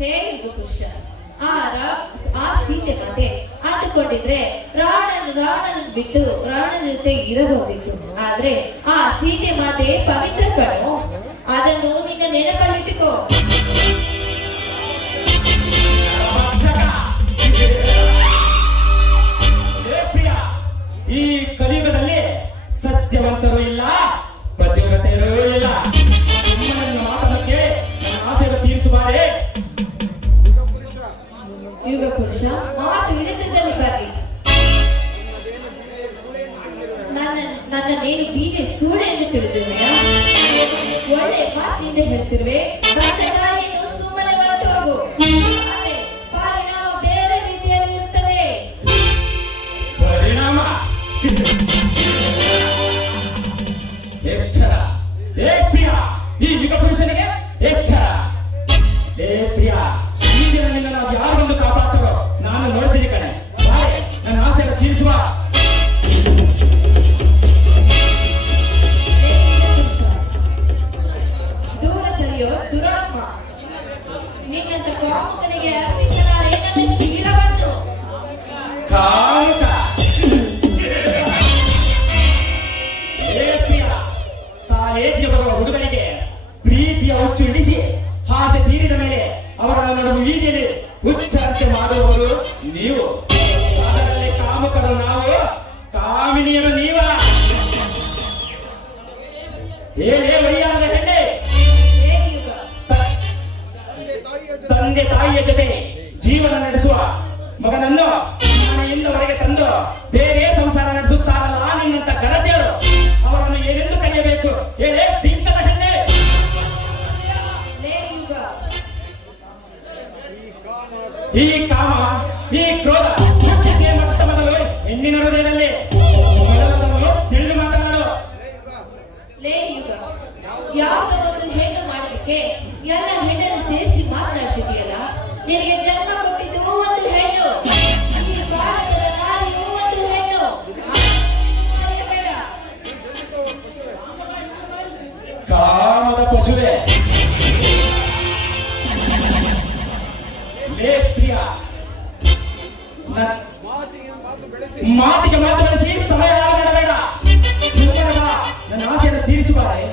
ಹೇ ಯುಗ ಪುರುಷ, ಆ ಸೀತೆ ಮಾತೆ ಅಂದುಕೊಂಡಿದ್ರೆ ರಾವಣನ ಬಿಟ್ಟು ರಾವಣನ ಜೊತೆ ಇರಬಹುದಿತ್ತು. ಆದ್ರೆ ಆ ಸೀತೆ ಮಾತೆ ಪವಿತ್ರ ಕಣು, ಅದನ್ನು ನಿನ್ನ ನೆನಪಲ್ಲಿಟ್ಟುಕೋ. ಪ್ರಿಯ, ಈ ಕಲಿಯುಗದಲ್ಲಿ ಸತ್ಯವಂತರು ಇಲ್ಲ, ಪತಿವ್ರತೆಯರೂ ಇಲ್ಲ. ನನ್ನ ಮಾತನ್ನು ಕೇಳಿ ನನ್ನ ಆಸೆಯನ್ನು ತೀರಿಸುವಾರೆ. ಯುಗ ಪುರುಷ, ಮಾತು ಇಳಿತದಲ್ಲಿ ಬರ್ರಿ. ನನ್ನೇನು ಬೀಜ ಸೂಳೆ ಎಂದು ತಿಳಿದಿರುವೆ? ಒಳ್ಳೆ ಮಾತಿನಿಂದ ಹೇಳ್ತಿರುವೆ. ಗಂಡದಾರಿಯನ್ನು ಸುಮ್ಮನೆ ಹೊರಟು ಹೋಗು. ಆದರೆ ಪರಿಣಾಮ ಬೇರೆ ರೀತಿಯಲ್ಲಿ ಇರುತ್ತದೆ. ಪರಿಣಾಮ ಎಚ್ಚರ. ಏ ಪ್ರಿಯ, ಈ ಯುಗ ಪುರುಷನಿಗೆ ಎಚ್ಚರ. ಏ ಪ್ರಿಯ, ಈ ದಿನ ನಿನ್ನ ನಾವು ಯಾರು ಬಂದು ಕಾಪಾಡ್ತಾರೋ ನಾನು ನೋಡ್ತೀನಿ ಕಣೆ. ಬಾರೆ, ನನ್ನ ಆಸೆಯನ್ನು ತೀರಿಸುವ. ದೂರ ಸರಿಯೋ ದುರಾತ್ಮ, ನಿನ್ನಂತ ಕಾಮುಕನಿಗೆ ಅರ್ಪಿಸಲಾರೆ ನನ್ನ ಶೀಲವನ್ನು. ಕಾಮುಕ. ಏ ಪ್ರಿಯ, ಕಾಲೇಜಿಗೆ ಬರುವ ಹುಡುಗರಿಗೆ ಪ್ರೀತಿಯ ಹುಚ್ಚು ಹಿಡಿಸಿ ಆಸೆ ತೀರಿದ ಮೇಲೆ ಅವರ ನಡುವೆ ಬೀದಿಯಲ್ಲಿ ಹುಚ್ಚರಂತೆ ಮಾಡುವವರು ನೀವು. ಅದರಲ್ಲಿ ಕಾಮುಕರು ನಾವು, ಕಾಮಿನಿಯರು ನೀವ. ಏನೇ ವೈಯಾರದ ಹೆಣ್ಣೆ, ಹೇ ಯುಗ, ತಂದೆ ತಾಯಿಯ ಜೊತೆ ಜೀವನ ನಡೆಸುವ ಮಗನನ್ನು ಮನೆಯಿಂದ ಹೊರಗೆ ತಂದು ಬೇರೆ ಸಂಸಾರ ನಡೆಸುತ್ತಾರಲ್ಲ ನಿನ್ನಂತ ಗರತಿಯರು, ಅವರನ್ನು ಏನೆಂದು ಕರೆಯಬೇಕು ಹೇಳೇ ಪಿಂಕದ ಹೆಣ್ಣೆ? ಲೇ ಯುಗ, ಈ ಕಾಮ, ಈ ಕ್ರೋಧ ಹುಟ್ಟಿಗೆ ಮೊಟ್ಟ ಮೊದಲು ಹೆಣ್ಣಿನ ಹೃದಯದಲ್ಲಿ. ಮೊದಲದನ್ನು ತಿಳಿದು ಮಾತನಾಡು. ಲೇ ಯುಗ, ಯಾವುದೋ ಒಂದು ಹೆಣ್ಣು ಮಾಡೋದಕ್ಕೆ ಎಲ್ಲ ಹೆಣ್ಣನ್ನು ಸೇರಿಸಿ ಮಾತನಾಡ್ತಿದೆಯಲ್ಲ. ನಿನಗೆ ಜನ್ಮ ಕೊಟ್ಟಿದ್ದು ಒಂದು ಹೆಣ್ಣು, ಈ ಭಾರತದ ನಾರಿಯೂ ಒಂದು ಹೆಣ್ಣು. ಬೇಡ. ಕಾಮದ ಪಶುವೆ. ಲೇ ಪ್ರಿಯ, ಮಾತಿಗೆ ಮಾತು ಬೆಳೆಸಿ ಸಮಯ ಹಾಳು ಮಾಡಬೇಡ. ಸುಮ್ಮನೆ ಬಾ, ನನ್ನ ಆಸೆಯನ್ನು ತೀರಿಸುವಾರೆ.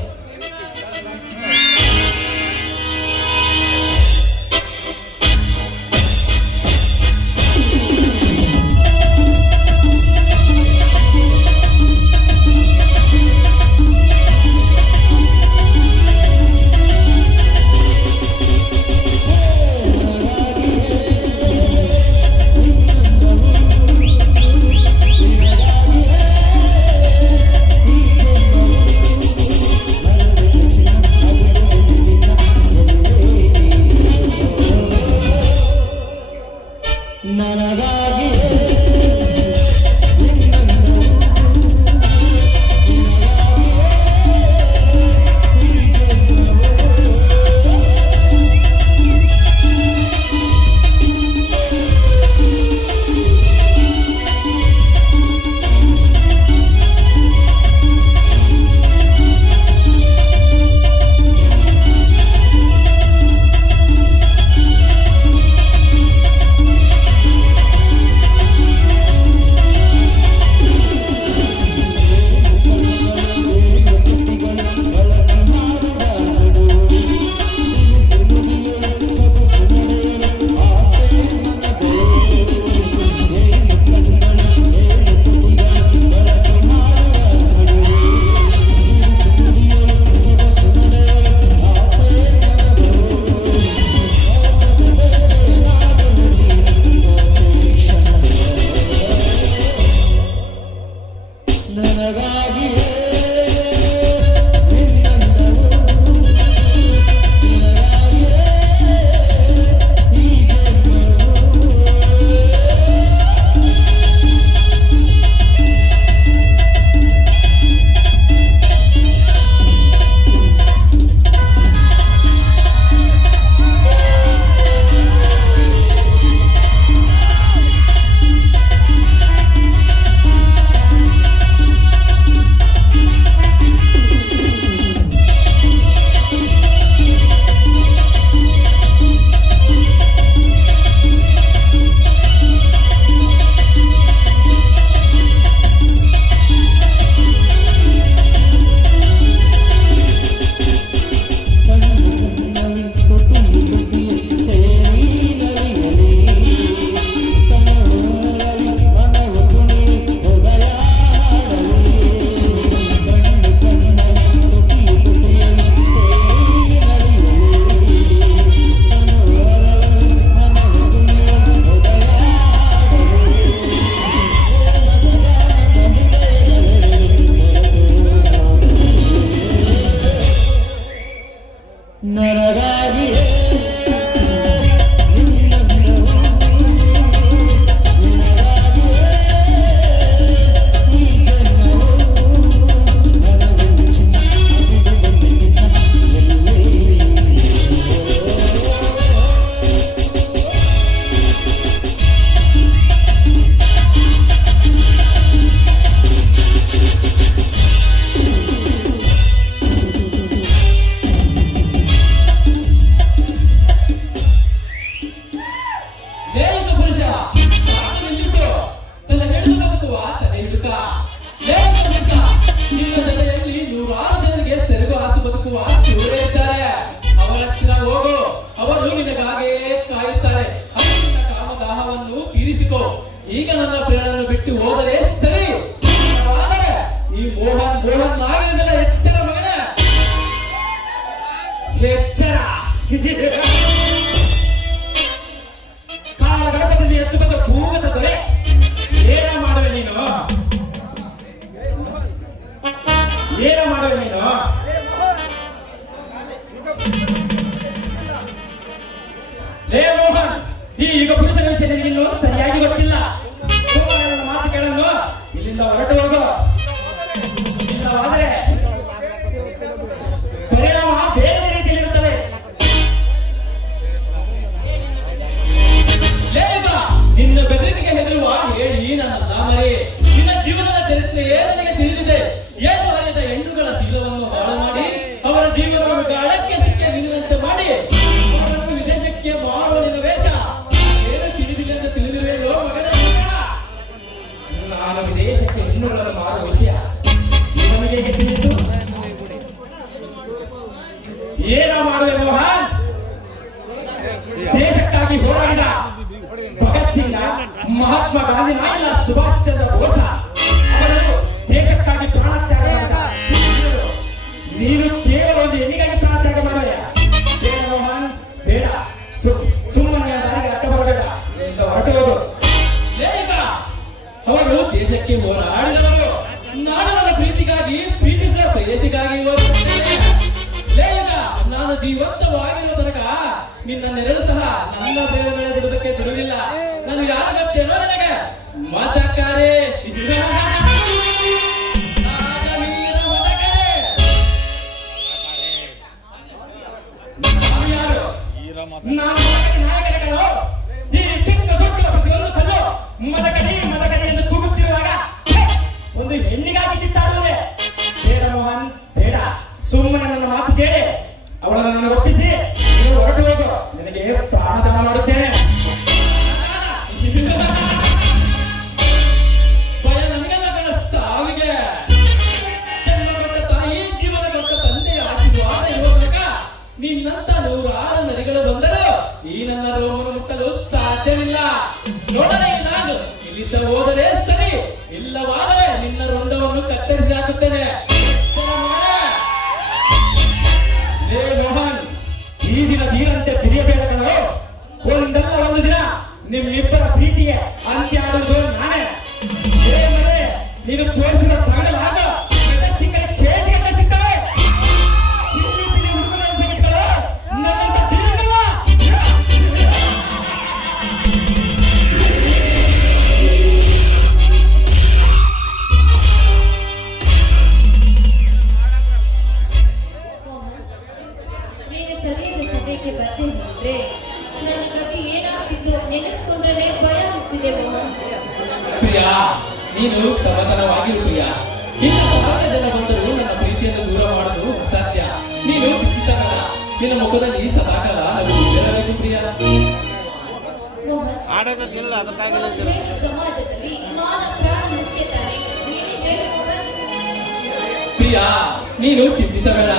ಕಾಲಗರ್ಭದಲ್ಲಿ ಎದ್ದು ಬಂದ ಭೂಗತ ದೊರೆ, ಏನ ಮಾಡುವೆ ನೀನು? ಏನ ಮಾಡುವೆ ನೀನು? ಲೇ ಮೋಹನ್, ಈ ಯುಗ ಪುರುಷನ ವಿಷಯ ನಿನಗಿನ್ನೂ ಸರಿಯಾಗಿ ಗೊತ್ತಿಲ್ಲ. ಸುಮ್ಮನೆ ನನ್ನ ಮಾತು ಕೇಳನ್ನು, ಇಲ್ಲಿಂದ ಹೊರಟು ಹೋಗು. ಇಲ್ಲವಾದರೆ ಪರಿಣಾಮ ಬೇರೆ ರೀತಿಯಲ್ಲಿರುತ್ತದೆ. ನಿನ್ನ ಬೆದರಿಕೆಗೆ ಹೆದರುವ ಹೇಳಿ ನನ್ನಲ್ಲ ಮರೆ. ನಿನ್ನ ಜೀವನದ ಚರಿತ್ರೆಯೇ ನನಗೆ ತಿಳಿದಿದೆ. ಏನು ಅರಿಯದ ಹೆಣ್ಣುಗಳ ಶೀಲವನ್ನು ಹಾಳು ಮಾಡಿ ಅವರ ಜೀವನವನ್ನು ಗಾಳಕ್ಕೆ ಸಿಕ್ಕೆ ನಿನ್ನಂತೆ ಮಾಡಿ ಅವರನ್ನು ವಿದೇಶಕ್ಕೆ ಮಾರುವ ನಿನ್ನ ವೇಷ ಏನು ತಿಳಿದಿಲ್ಲ ಅಂತ ತಿಳಿದಿರುವೆಯೋ ಮಗನೇ? ನಾನು ವಿದೇಶಕ್ಕೆ ಹೆಣ್ಣುಗಳನ್ನು ಮಾರುವ ವಿಷಯ ಇವನಿಗೆ ಹೇಗೆ ತಿಳಿಯಿತು? ಏನ ಮಾಡುವೆ ಮೋಹನ್? ದೇಶಕ್ಕಾಗಿ ಹೋರಾಡಿದ ಭಗತ್ ಸಿಂಗ್, ಮಹಾತ್ಮ ಗಾಂಧಿನ, ಇಲ್ಲ ಸುಭಾಷ್ ಚಂದ್ರ ಬೋಸ ಅವರು ದೇಶಕ್ಕಾಗಿ ಪ್ರಾಣತ್ಯಾಗ ಮಾಡಿದ. ನೀನು ಕೇವಲ ಒಂದು ಹೆಣ್ಣಿಗಾಗಿ ಪ್ರಾಣತ್ಯಾಗ ಮಾಡುವೆ. ಬೇಡ ಮೋಹನ್, ಬೇಡ. ಸುಮ್ಮನೆ ದಾರಿಗೆ ಅಡ್ಡ ಬರಬೇಡ. ಇಲ್ಲಿಂದ ಹೊರಟು ಹೋಗು. ಅವರು ದೇಶಕ್ಕೆ ಹೋರಾಡಿದವರು. ನಾನು ನನ್ನ ಪ್ರೀತಿಗಾಗಿ ಪ್ರೀತಿಸಿದ ಪ್ರೇಯಸಿಗಾಗಿ ಹೋರಾಡುತ್ತೇನೆ. ನಾನು ಜೀವಂತವಾಗಿರುವ ತನಕ ನಿನ್ನ ನೆರಳು ಸಹ ನನ್ನ ಬೇರೆ ಮೇಲೆ ಬಿಡುವುದಕ್ಕೆ ಬಿಡುವುದಿಲ್ಲ. ನಾನು ಯಾರಾಗತ್ತೇನೋ ನನಗೆ ಮಾತಕ್ಕಾರೆ ನಾನು ನಾಯಕರು ಈ ಚಿತ್ರದುರ್ಗದ ಪ್ರತಿಯೊಂದು ಕಲ್ಲು ಮದಕಡಿ ಮದಕಡಿ ಎಂದು ಕೂಗುತ್ತಿರುವಾಗ ಒಂದು ಹೆಣ್ಣಿಗಾಗಿ ಕಿತ್ತಾಡುವುದೇ? ಬೇಡ ಮೋಹನ್, ಬೇಡ. ಸುಮ್ಮನೆ ನನ್ನ ಮಾತು ಕೇಳಿ ಅವಳನ್ನು ನನಗೆ ಒಪ್ಪಿಸಿ ನೀವು ಹೊರಟು ಹೋಗು. ನಿನಗೆ ಪ್ರಾಣದಾನ ಮಾಡುತ್ತೇನೆ. ಭಯ ನನಗೆಲ್ಲ ಕಣ ಸಾವಿಗೆ. ಜನ್ಮ ಕೊಟ್ಟ ತಾಯಿ, ಜೀವನ ಕೊಟ್ಟ ತಂದೆಯ ಆಶೀರ್ವಾದ ಇರುವ ತನಕ ನಿನ್ನಂತ ನೂರಾರು ನರಿಗಳು ಬಂದರೂ ಈ ನನ್ನ ರೋಮನ್ನು ಮುಟ್ಟಲು ಸಾಧ್ಯವಿಲ್ಲ. ನೋಡಲೇ ನಾನು ಇಲ್ಲಿದ್ದ ಹೋದರೆ ಸರಿ, ಇಲ್ಲವಾದರೆ ನಿನ್ನ ರುಂಡವನ್ನು ಕತ್ತರಿಸಿ ಹಾಕುತ್ತೇನೆ. ಲೇ ಮೋಹನ್, ಈ ದಿನ ನೀರಂತೆ ತಿರಿಯಬೇಡ ಕಣೋ. ಒಂದಲ್ಲ ಒಂದು ದಿನ ನಿಮ್ಮಿಬ್ಬರ ಪ್ರೀತಿಗೆ ಅಂತ್ಯ ಆಡುವುದು ನಾನೇ. ಏ ಮನೆ, ನೀನು ತೋರಿಸಿದ ತಗಡಲಾಗ ಕೇಜಿಗೆ ಸಿಗ್ತವೆ. ಚಿಲ್ಲಿ ಪಿಲಿ ಹುಡುಗನ ಸಂಗತಿಗಳು ನನ್ನಂತ ತಿಳಿಯಲ್ಲ. ನೀನು ಸರಿಯಾದ ಸಮಯಕ್ಕೆ ಬರ್ತಿದ್ರೆ ನನ್ನ ಗತಿ ಏನಾಗ್ತಿದ್ದು ನೆನೆಸ್ಕೊಂಡ್ರೆ ಭಯ ಆಗ್ತಿದೆ ಮೋಹನ್. ಪ್ರಿಯಾ, ನೀನು ಸಮಾಧಾನವಾಗಿರು ಪ್ರಿಯ. ಇನ್ನು ಸಮಾನ ಜನ ಬಂದರೂ ನನ್ನ ಪ್ರೀತಿಯನ್ನು ದೂರ ಮಾಡುವುದು ಅಸಾಧ್ಯ. ನೀನು ಪ್ರೀತಿಸಬೇಡ. ನಿನ್ನ ಮುಖದಲ್ಲಿ ಸದಾಕಾಲ ನಗು ಇರಬೇಕು ಪ್ರಿಯ. ಮೋಹನ್, ಸಮಾಜದಲ್ಲಿ ಮಾನ ಪ್ರಾಣ ಮುಖ್ಯ ತಾನೆ. ನೀನು ಹೇಳು ಮೋಹನ್. ಪ್ರಿಯಾ, ನೀನು ಚಿಂತಿಸಬೇಡ.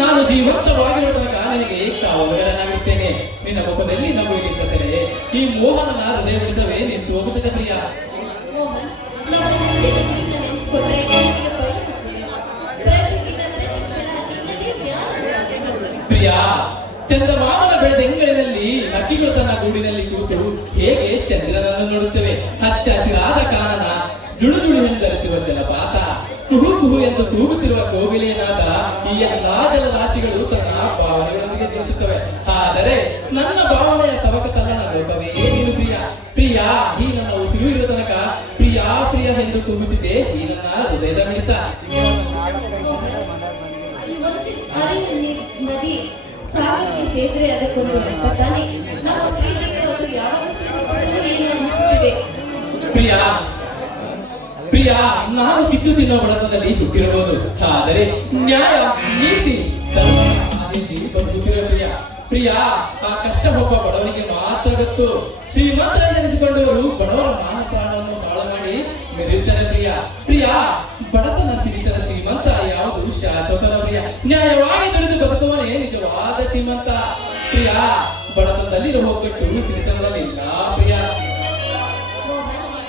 ನಾನು ಜೀವಂತವಾಗಿರೋ ತನಕ ನಿನಗೆ ಕಾವಲುಗಾರನಾಗುತ್ತೇನೆ. ನಿನ್ನ ಮುಖದಲ್ಲಿ ನಗು ನಿಂತರೆ ಈ ಮೋಹನನ ಹೃದಯ ಹಿಡಿತವೇ ನಿಂತು ಹೋಗುತ್ತದೆ ಪ್ರಿಯ. ಮೋಹನ್, ನಮ್ಮ ಮುಂಚಿನ ಜೀವನ ನೆನೆಸ್ಕೊಂಡ್ರೆ ನನಗೆ ಭಯ ಆಗ್ತಿದೆ. ಪ್ರತಿದಿನ ಪ್ರತಿ ಕ್ಷಣ ನಿನ್ನದೇ ಜ್ಞಾನ. ಪ್ರಿಯಾ, ಚಂದಮಾಮನ ಬೆಳೆದೆಂಗಳಿನಲ್ಲಿ ಹಕ್ಕಿಗಳು ತನ್ನ ಗೂಡಿನಲ್ಲಿ ಕೂತು ಹೇಗೆ ಚಂದ್ರನನ್ನು ನೋಡುತ್ತವೆ. ಹಚ್ಚ ಹಸಿರಾದ ಕಾನನ, ಜುಳು ಜುಳು ಎಂದರಿತಿರುವ ಜಲಪಾತ, ಕುಹು ಕುಹು ಎಂದು ಕೂಗುತ್ತಿರುವ ಕೋಗಿಲೆಯನಾದ ಈ ಎಲ್ಲಾ ಜಲರಾಶಿಗಳು ತನ್ನ ಭಾವನೆಗಳೊಂದಿಗೆ ಜೀವಿಸುತ್ತವೆ. ಆದರೆ ನನ್ನ ಭಾವನೆಯ ತವಕ ತನ್ನ ಲೋಕವೇ ನೀನು ಪ್ರಿಯ. ಪ್ರಿಯಾ, ಈ ನನ್ನ ಉಸಿರು ಇರುವ ತನಕ ಪ್ರಿಯಾ ಪ್ರಿಯ ಎಂದು ಕೂಗುತ್ತಿದ್ದೆ ಈ ನನ್ನ ಹೃದಯದ ಮಿಡಿತ. ಒಂದು ನದಿ ಸಾಗರಕ್ಕೆ ಸೇರಿದ್ರೆ ಅದಕ್ಕೊಂದು ನೆಪ ತಾನೆ. ನಮ್ಮ ಪ್ರೀತಿಗೆ ಅದು ಯಾವಾಗ ಸೇರಿಕೊಳ್ಳುವುದೇನು ಅನಿಸುತ್ತಿದೆ. ಪ್ರಿಯಾ, ಪ್ರಿಯಾ, ನಾನು ಕಿತ್ತು ತಿನ್ನೋ ಬಡತನದಲ್ಲಿ ಹುಟ್ಟಿರಬಹುದು. ಆದರೆ ನ್ಯಾಯ, ನೀತಿ, ಧರ್ಮ ಬದುಕಿರೋ ಪ್ರಿಯ. ಪ್ರಿಯಾ, ಆ ಕಷ್ಟ ಒಬ್ಬ ಬಡವರಿಗೆ ಮಾತ್ರ ಗೊತ್ತು. ಶ್ರೀಮಂತರೆನಿಸಿಕೊಂಡವರು ಬಡವರ ಮಾನ ಪ್ರಾಣವನ್ನು ಹಾಳು ಮಾಡಿ ಮೆರೆಯುತ್ತಾರೆ ಪ್ರಿಯ. ಪ್ರಿಯಾ, ಬಡತನ ಸಿರಿತನ ಶ್ರೀಮಂತ ಯಾವುದು ಶಾಶ್ವತನ ಪ್ರಿಯ. ನ್ಯಾಯವಾಗಿ ದುಡಿದು ಬದುಕುವನೇ ನಿಜವಾದ ಶ್ರೀಮಂತ. ಪ್ರಿಯಾ, ಬಡತನದಲ್ಲಿರುವ ಒಗ್ಗಟ್ಟು ಸಿರಿತನದಲ್ಲಿ ಇಲ್ಲ ಪ್ರಿಯ.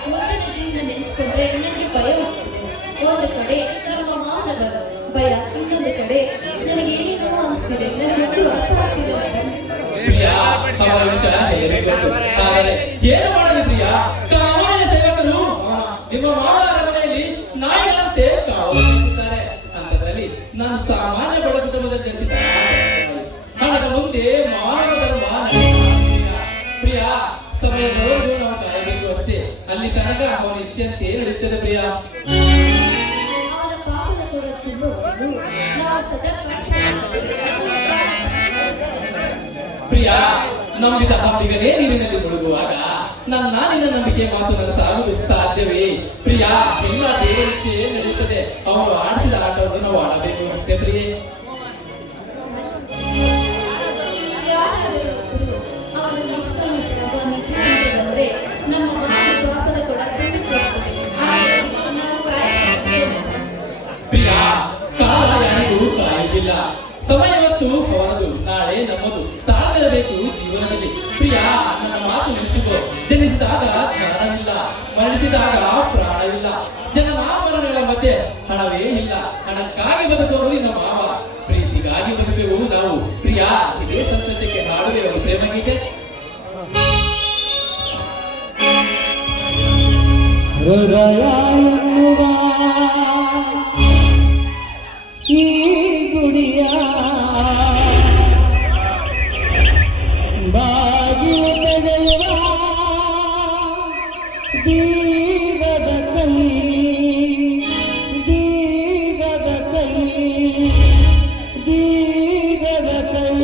ಮುಂದಿನ ಜೀವನ ನೆನೆಸ್ಕೊಂಡ್ರೆ ನನಗೆ ಭಯ ಆಗ್ತದೆ. ಒಂದು ಕಡೆ ನಮ್ಮ ಮಾವನವರ ಭಯ, ಇನ್ನೊಂದು ಕಡೆ ನನಗೆ ಏನೇನೋ ಅನಿಸ್ತಿದೆ. ನನಗೊಂದು ಅರ್ಥ ಆಗ್ತಿದೆ. ಅವರ ವಿಷಯ ಹೇಳಬೇಕು. ಆದರೆ ಏನು ಮಾಡಲಿ ಪ್ರಿಯ, ಕಾವಲಿನ ಸೇವಕರು ನಿಮ್ಮ ಮಾವನ ಅರಮನೆಯಲ್ಲಿ ನಾಯಿಗಳಂತೆ ಕಾವಲಿದ್ದಾರೆ. ಅಂತದ್ರಲ್ಲಿ ನಾನು ಸಾಮಾನ್ಯ ಬಡ ಕುಟುಂಬದ ಜನಿಸಿದ ಹಣದ ಮುಂದೆ ಮಾನವ ಧರ್ಮ ನಡೆಯುತ್ತಿಲ್ಲ. ಪ್ರಿಯ, ಸಮಯದವರೆಗೂ ನಾವು ಕಾಯಬೇಕು ಅಷ್ಟೇ. ಅಲ್ಲಿ ತನಕ ಅವನ ಇಚ್ಛೆಯಂತೆ ನಡೀತದೆ ಪ್ರಿಯ. ಅವನ ಪಾಪದ ಕೊಡನ್ನು ನಾವು ಸದಾ ಪ್ರಿಯ, ನಂಬಿದ ಹಂಬಿಗನೇ ನೀರಿನಲ್ಲಿ ಮುಳುಗುವಾಗ ನಿನ್ನ ನಂಬಿಕೆ ಮಾತು ನನ್ನ ಸಾಗುವುದು ಸಾಧ್ಯವೇ? ಪ್ರಿಯ, ಎಲ್ಲ ದೇವರ ಇಚ್ಛೆ ನಡೆಯುತ್ತದೆ. ಅವನು ಆಡಿಸಿದ ಆಟವನ್ನು ನಾವು ಆಡಬೇಕು ಅಷ್ಟೇ ಪ್ರಿಯೆ. ಯಾರಾದರೂ ಅವನ ನಿಷ್ಠಾವಂತರಾಗುವ ನಿಜವಂತರಂದ್ರೆ ನಮ್ಮ ಪಾಪದ ಕೊಡ ತುಂಬಿಕೊಳ್ಳುತ್ತದೆ. ಆದರೆ ನಾವು ಕಾಯಬೇಕು. ಪ್ರಿಯ, ಕಾಲ ಯಾರಿಗೂ ಕಾಯುವುದಿಲ್ಲ. ಸಮಯವತ್ತು ಅವರದು, ನಾಳೆ ನಮ್ಮದು. ತಾಳ್ಮೆರಬೇಕು ಜೀವನದಲ್ಲಿ. ಪ್ರಿಯ, ನನ್ನ ಮಾತು ನೆನೆಸಿಕೋ. ಜನಿಸಿದಾಗ ಜ್ಞಾನವಿಲ್ಲ, ಮರಣಿಸಿದಾಗ ಪ್ರಾಣವಿಲ್ಲ. ಜನನ ಮರಣಗಳ ಮಧ್ಯೆ ಹಣವೇ ಇಲ್ಲ. ಹಣಕ್ಕಾಗಿ ಬದುಕುವವರು ನಿನ್ನ ಮಾವ, ಪ್ರೀತಿಗಾಗಿ ಬದುಕುವೆವು ನಾವು. ಪ್ರಿಯ, ಇದೇ ಸಂತೋಷಕ್ಕೆ ಹಾಡುವೆವು ಪ್ರೇಮಗೀತೆ. ಹೃದಯ ಎನ್ನುವ ಈ ಗುಡಿಯ ಬಾಗಿಲು ತೆಗೆಯುವ ಬೀಗದ ಕೈ, ಬೀಗದ ಕೈ, ಬೀಗದ ಕೈ.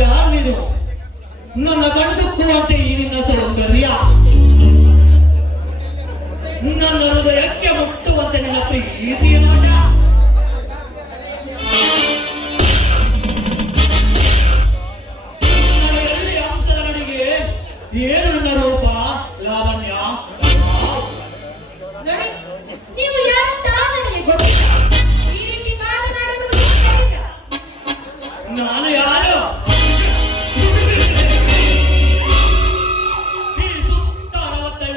ಯಾರು ನೀನು? ನನ್ನ ಕಣ್ತುಕ್ಕುವಂತೆ ಈ ನಿನ್ನ ಸೌಂದರ್ಯ, ನನ್ನ ಹೃದಯಕ್ಕೆ ಮುಟ್ಟುವಂತೆ ನಿನ್ನ ಪ್ರೀತಿಯ ನೋಟ, ನಡೆಯಲ್ಲಿ ಅಂಶದ ನಡಿಗೆ ಏನು ನನ್ನ ರೂಪ ಲಾವಣ್ಯ. ನೋಡಿ, ನೀವು ಯಾರಂತ ನನಗೆ ಗೊತ್ತಿಲ್ಲ. ಈ ರೀತಿ ಮಾತನಾಡುವುದು ಸರಿಯಿಲ್ಲ. ನಾನು ಯಾರು? ಈ ಸುತ್ತ 60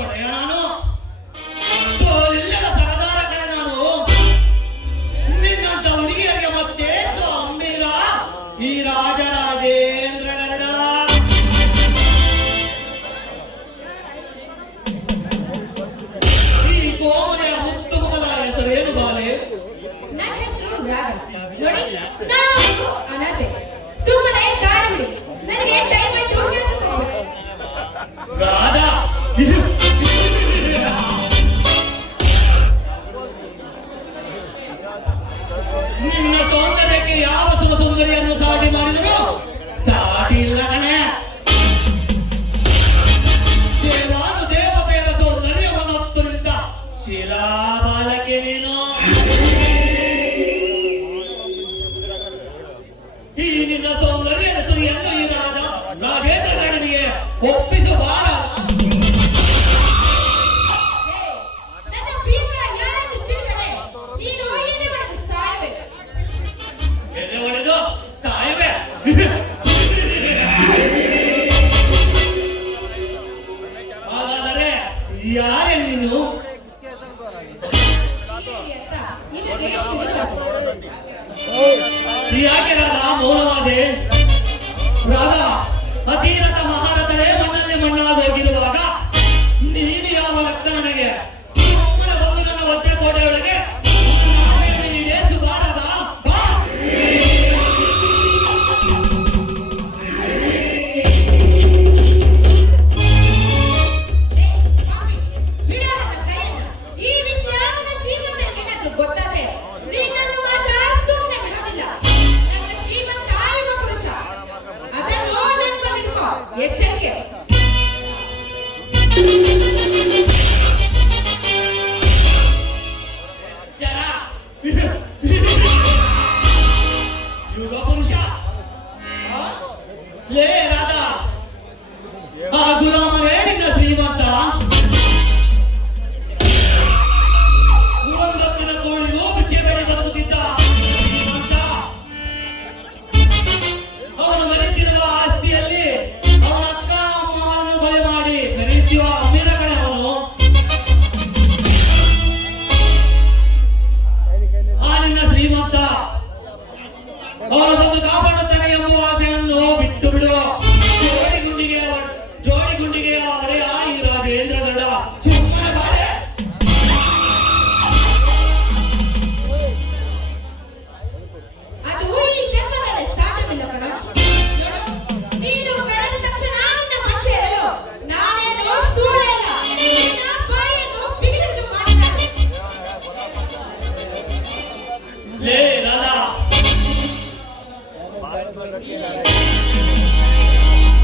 ಒಡೆಯ ನಾನು, ಸೋಲಿಲ್ಲದ ಸರದಾರ ಕಡೆ ನಾನು. ನಿನ್ನಂತ ಹುಡುಗಿಯರಿಗೆ ಮತ್ತೆ ಅಂಬೀರ ಈ ರಾಜರಾಜೇಂದ್ರ ಗರುಡ. ಈ ಕೋಮಲೆಯ ಮುತ್ತು ಮುಖದ ಹೆಸರೇನು ಬಾಲೆ? ನನ್ನ ಹೆಸರು ರಾಗ. ನೋಡಿ, ನಾನು ಅನಾಥೆ. ಸುಮ್ಮನೆ ದಾರಿ ಬಿಡಿ. ನನಗೆ ಟೈಮ್ ಆಯ್ತು, ಕೆಲಸಕ್ಕೆ ಹೋಗ್ಬೇಕು. ರಾಧ, ನಿನ್ನ ಸೌಂದರ್ಯಕ್ಕೆ ಯಾವ ಸುಂದರಿಯನ್ನು ಸಾಟಿ ಮಾಡಿದರು ಸಾಟಿ ಇಲ್ಲ ಕಣೆ. ದೇವಾನು ದೇವತೆಯರ ಸೌಂದರ್ಯವನ್ನು ಹೊತ್ತು ನಿಂತ ಶಿಲಾಬಾಲಕೆ ನೀನು. ಈ ನಿನ್ನ ಸೌಂದರ್ಯದ ಸುರಿಯನ್ನು ಈ ರಾಜೇಂದ್ರ ಗರುಡನಿಗೆ ಒಪ್ಪಿಸಬಾರ. ನನ್ನ ಪ್ರಿಯಕರ ಯಾರೆಂದು ತಿಳಿದರೆ ನೀನು ಏನೇ ಮಾಡಿದ್ರು ಸಾಯಬೇಕು. ಎದೆ ಹೊಡೆದು ಸಾಯುವೆ. ಹಾಗಾದರೆ ಯಾರೇ ನೀನು? ಅಂತ ಇವರಿಗೆ ತಿಳಿಬಾರದು. ಯಾಕೆ ರಾಧ ಮೌನವಾದೆ? ರಾಧ, ಅತೀರಥ ಮಹಾರಥರೇ ಮಣ್ಣಲ್ಲಿ ಮಣ್ಣಾಗೋಗಿರುವಾಗ ನೀನು ಯಾವ ಲೆಕ್ಕ ನನಗೆ? ಸುಮ್ಮನೆ ಬಂದು ನನ್ನ ವಜ್ರಕೋಟೆಯೊಳಗೆ ನೀನೇಸು ಬಾರದ ಬಾ. ಬಿಡೋಣ ಕೈಯನ್ನ. ಈ ವಿಷಯ ನನ್ನ ಶ್ರೀಮಂತನಿಗೆ ಏನಾದ್ರೂ ಗೊತ್ತಾದ್ರೆ ನಿನ್ನನ್ನು ಮಾತ್ರ ಸುಮ್ಮನೆ ಬಿಡೋದಿಲ್ಲ. ನನ್ನ ಶ್ರೀಮಂತ ಯುಗ ಪುರುಷ, ಅದನ್ನು ನೆನಪಲ್ಲಿಟ್ಕೋ. ಎಚ್ಚರಿಕೆ. ಚರ ಯುಗ ಪುರುಷ. ಲೇ ರಾಧಾ, ಆ ಗುಲಾಮರೇ ನಿನ್ನ ಶ್ರೀಮಂತ. ಒಂದೊತ್ತಿನ ಕೋಳಿಗೂ ಭಿಕ್ಷೆ ಬೇಡಿ ಬದುಕುತ್ತಿದ್ದ ಶ್ರೀಮಂತ. ಅವನು ಮರೆತಿರುವ ಆಸ್ತಿಯಲ್ಲಿ ಅವನ ಅಕ್ಕ ಅಮ್ಮವನ್ನು ಬಲೆ ಮಾಡಿ ಮೆರೆಯುವ ಅಮೀರ ಕಡೆ ಅವನು. ಆ ನಿನ್ನ ಶ್ರೀಮಂತ ಅವನು ಬಂದು ಕಾಪಾಡುತ್ತಾನೆ ಎಂಬುವ ಆಸೆಯನ್ನು ಬಿಟ್ಟು ಬಿಡು. ಜೋಡಿಗುಂಡಿಗೆ ಒಡೆಯ ಈ ರಾಜೇಂದ್ರ ಗರುಡ. ಸುಮ್ಮನೆ ಬಾರೆ. ಅದು ಈ ಜನ್ಮದಲ್ಲಿ ಸಾಧ್ಯವಿಲ್ಲ ಕಣ. ನೀನು ಬೆಳೆದ ತಕ್ಷಣ ನಿನ್ನ ಮಚ್ಚೆ ಇರಲು ನಾನೇನು ಸುಳ್ಳಲ್ಲ. ನಿನ್ನ ಬಾಯನ್ನು ಬಿಗಿಹಿಡಿದು ಮಾತನಾಡಿ. ಲೇ ರಾಧಾ,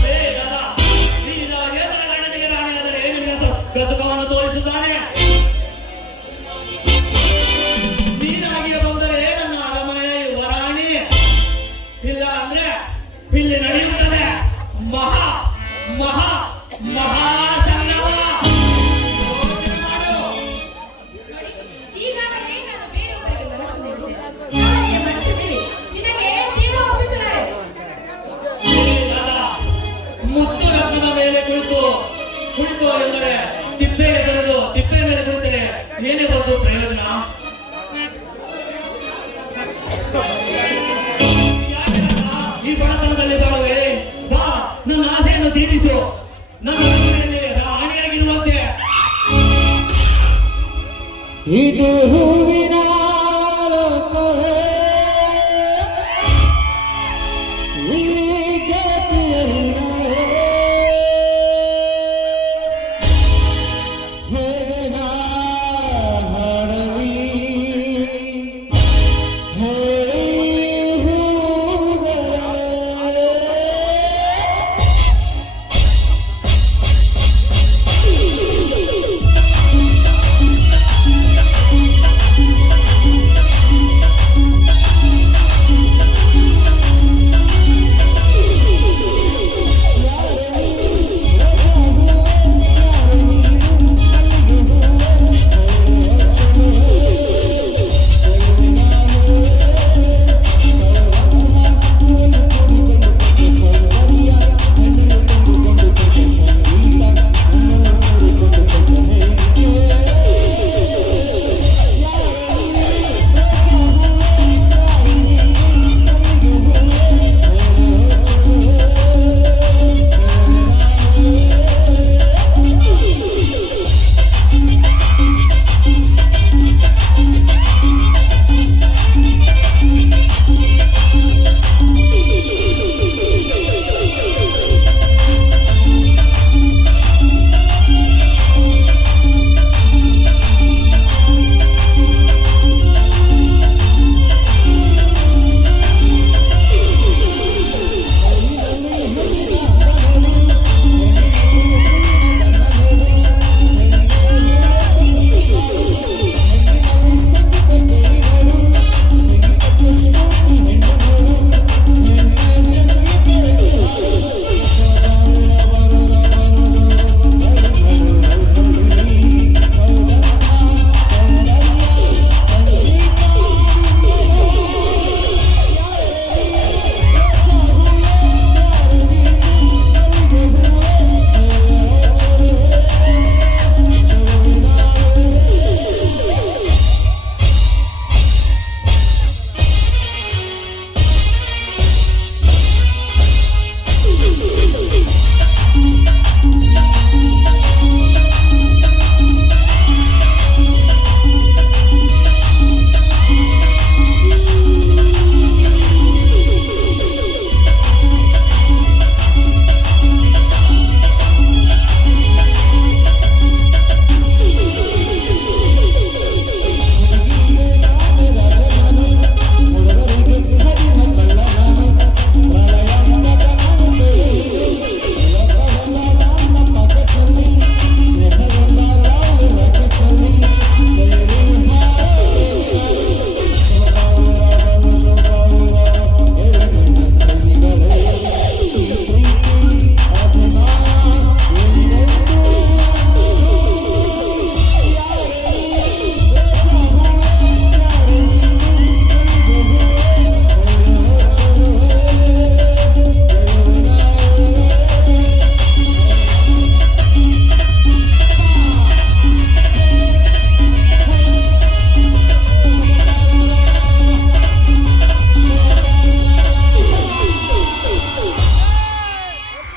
ಲೇ ರಾಧಾ, ಈ ರಾಜೇಂದ್ರ ಗರುಡನಿಗೆ ರಾಣಿಯಾದರೆ ನಿನಗೆ ಗಸುಕವನ್ನು ತೋರಿಸುತ್ತಾನೆ. ನೀನಾಗಿಯೇ ಬಂದರೆ ನನ್ನ ಅರಮನೆಯ ಯುವರಾಣಿ, ಇಲ್ಲ ಅಂದ್ರೆ ಇಲ್ಲಿ ನಡೆಯುತ್ತದೆ ಮಹಾ ಮಹಾ ಮಹಾ ಸಂಗಮ. ಯೋಚನೆ ಮಾಡು. ನೋಡಿ, ಈಗಾಗಲೇ ನಾನು ಬೇರೆಯವರಿಗೆ ಮನಸ್ಸು ನೀಡಿದ್ದೆ. ಅವರಿಗೆ ಮನಸ್ಸು ನೀಡಿ ನಿನಗೆ ದೇವ ಒಪ್ಪಿಸಲಾರೆ. ಲೇ ರಾಧಾ, ಮುತ್ತು ರತ್ನದ ಮೇಲೆ ಕುಳಿತು ಎಂದರೆ ತಿಪ್ಪೆಗೆ ತೆರೆದು ತಿಪ್ಪೆ ಮೇಲೆ ಕುಳಿತರೆ ಏನೇ ಬಂದು ಪ್ರಯೋಜನ? ಯಾಕೆ ರಾಧಾ ಈ ಬಡತನದಲ್ಲಿ ಬಾಳುವೆ? ಬಾ, ನನ್ನ ಆಸೆಯನ್ನು ತೀರಿಸು. ನನ್ನ ಮನೆಯಲ್ಲಿ ರಾಣಿಯಾಗಿರುವಂತೆ. ಇದು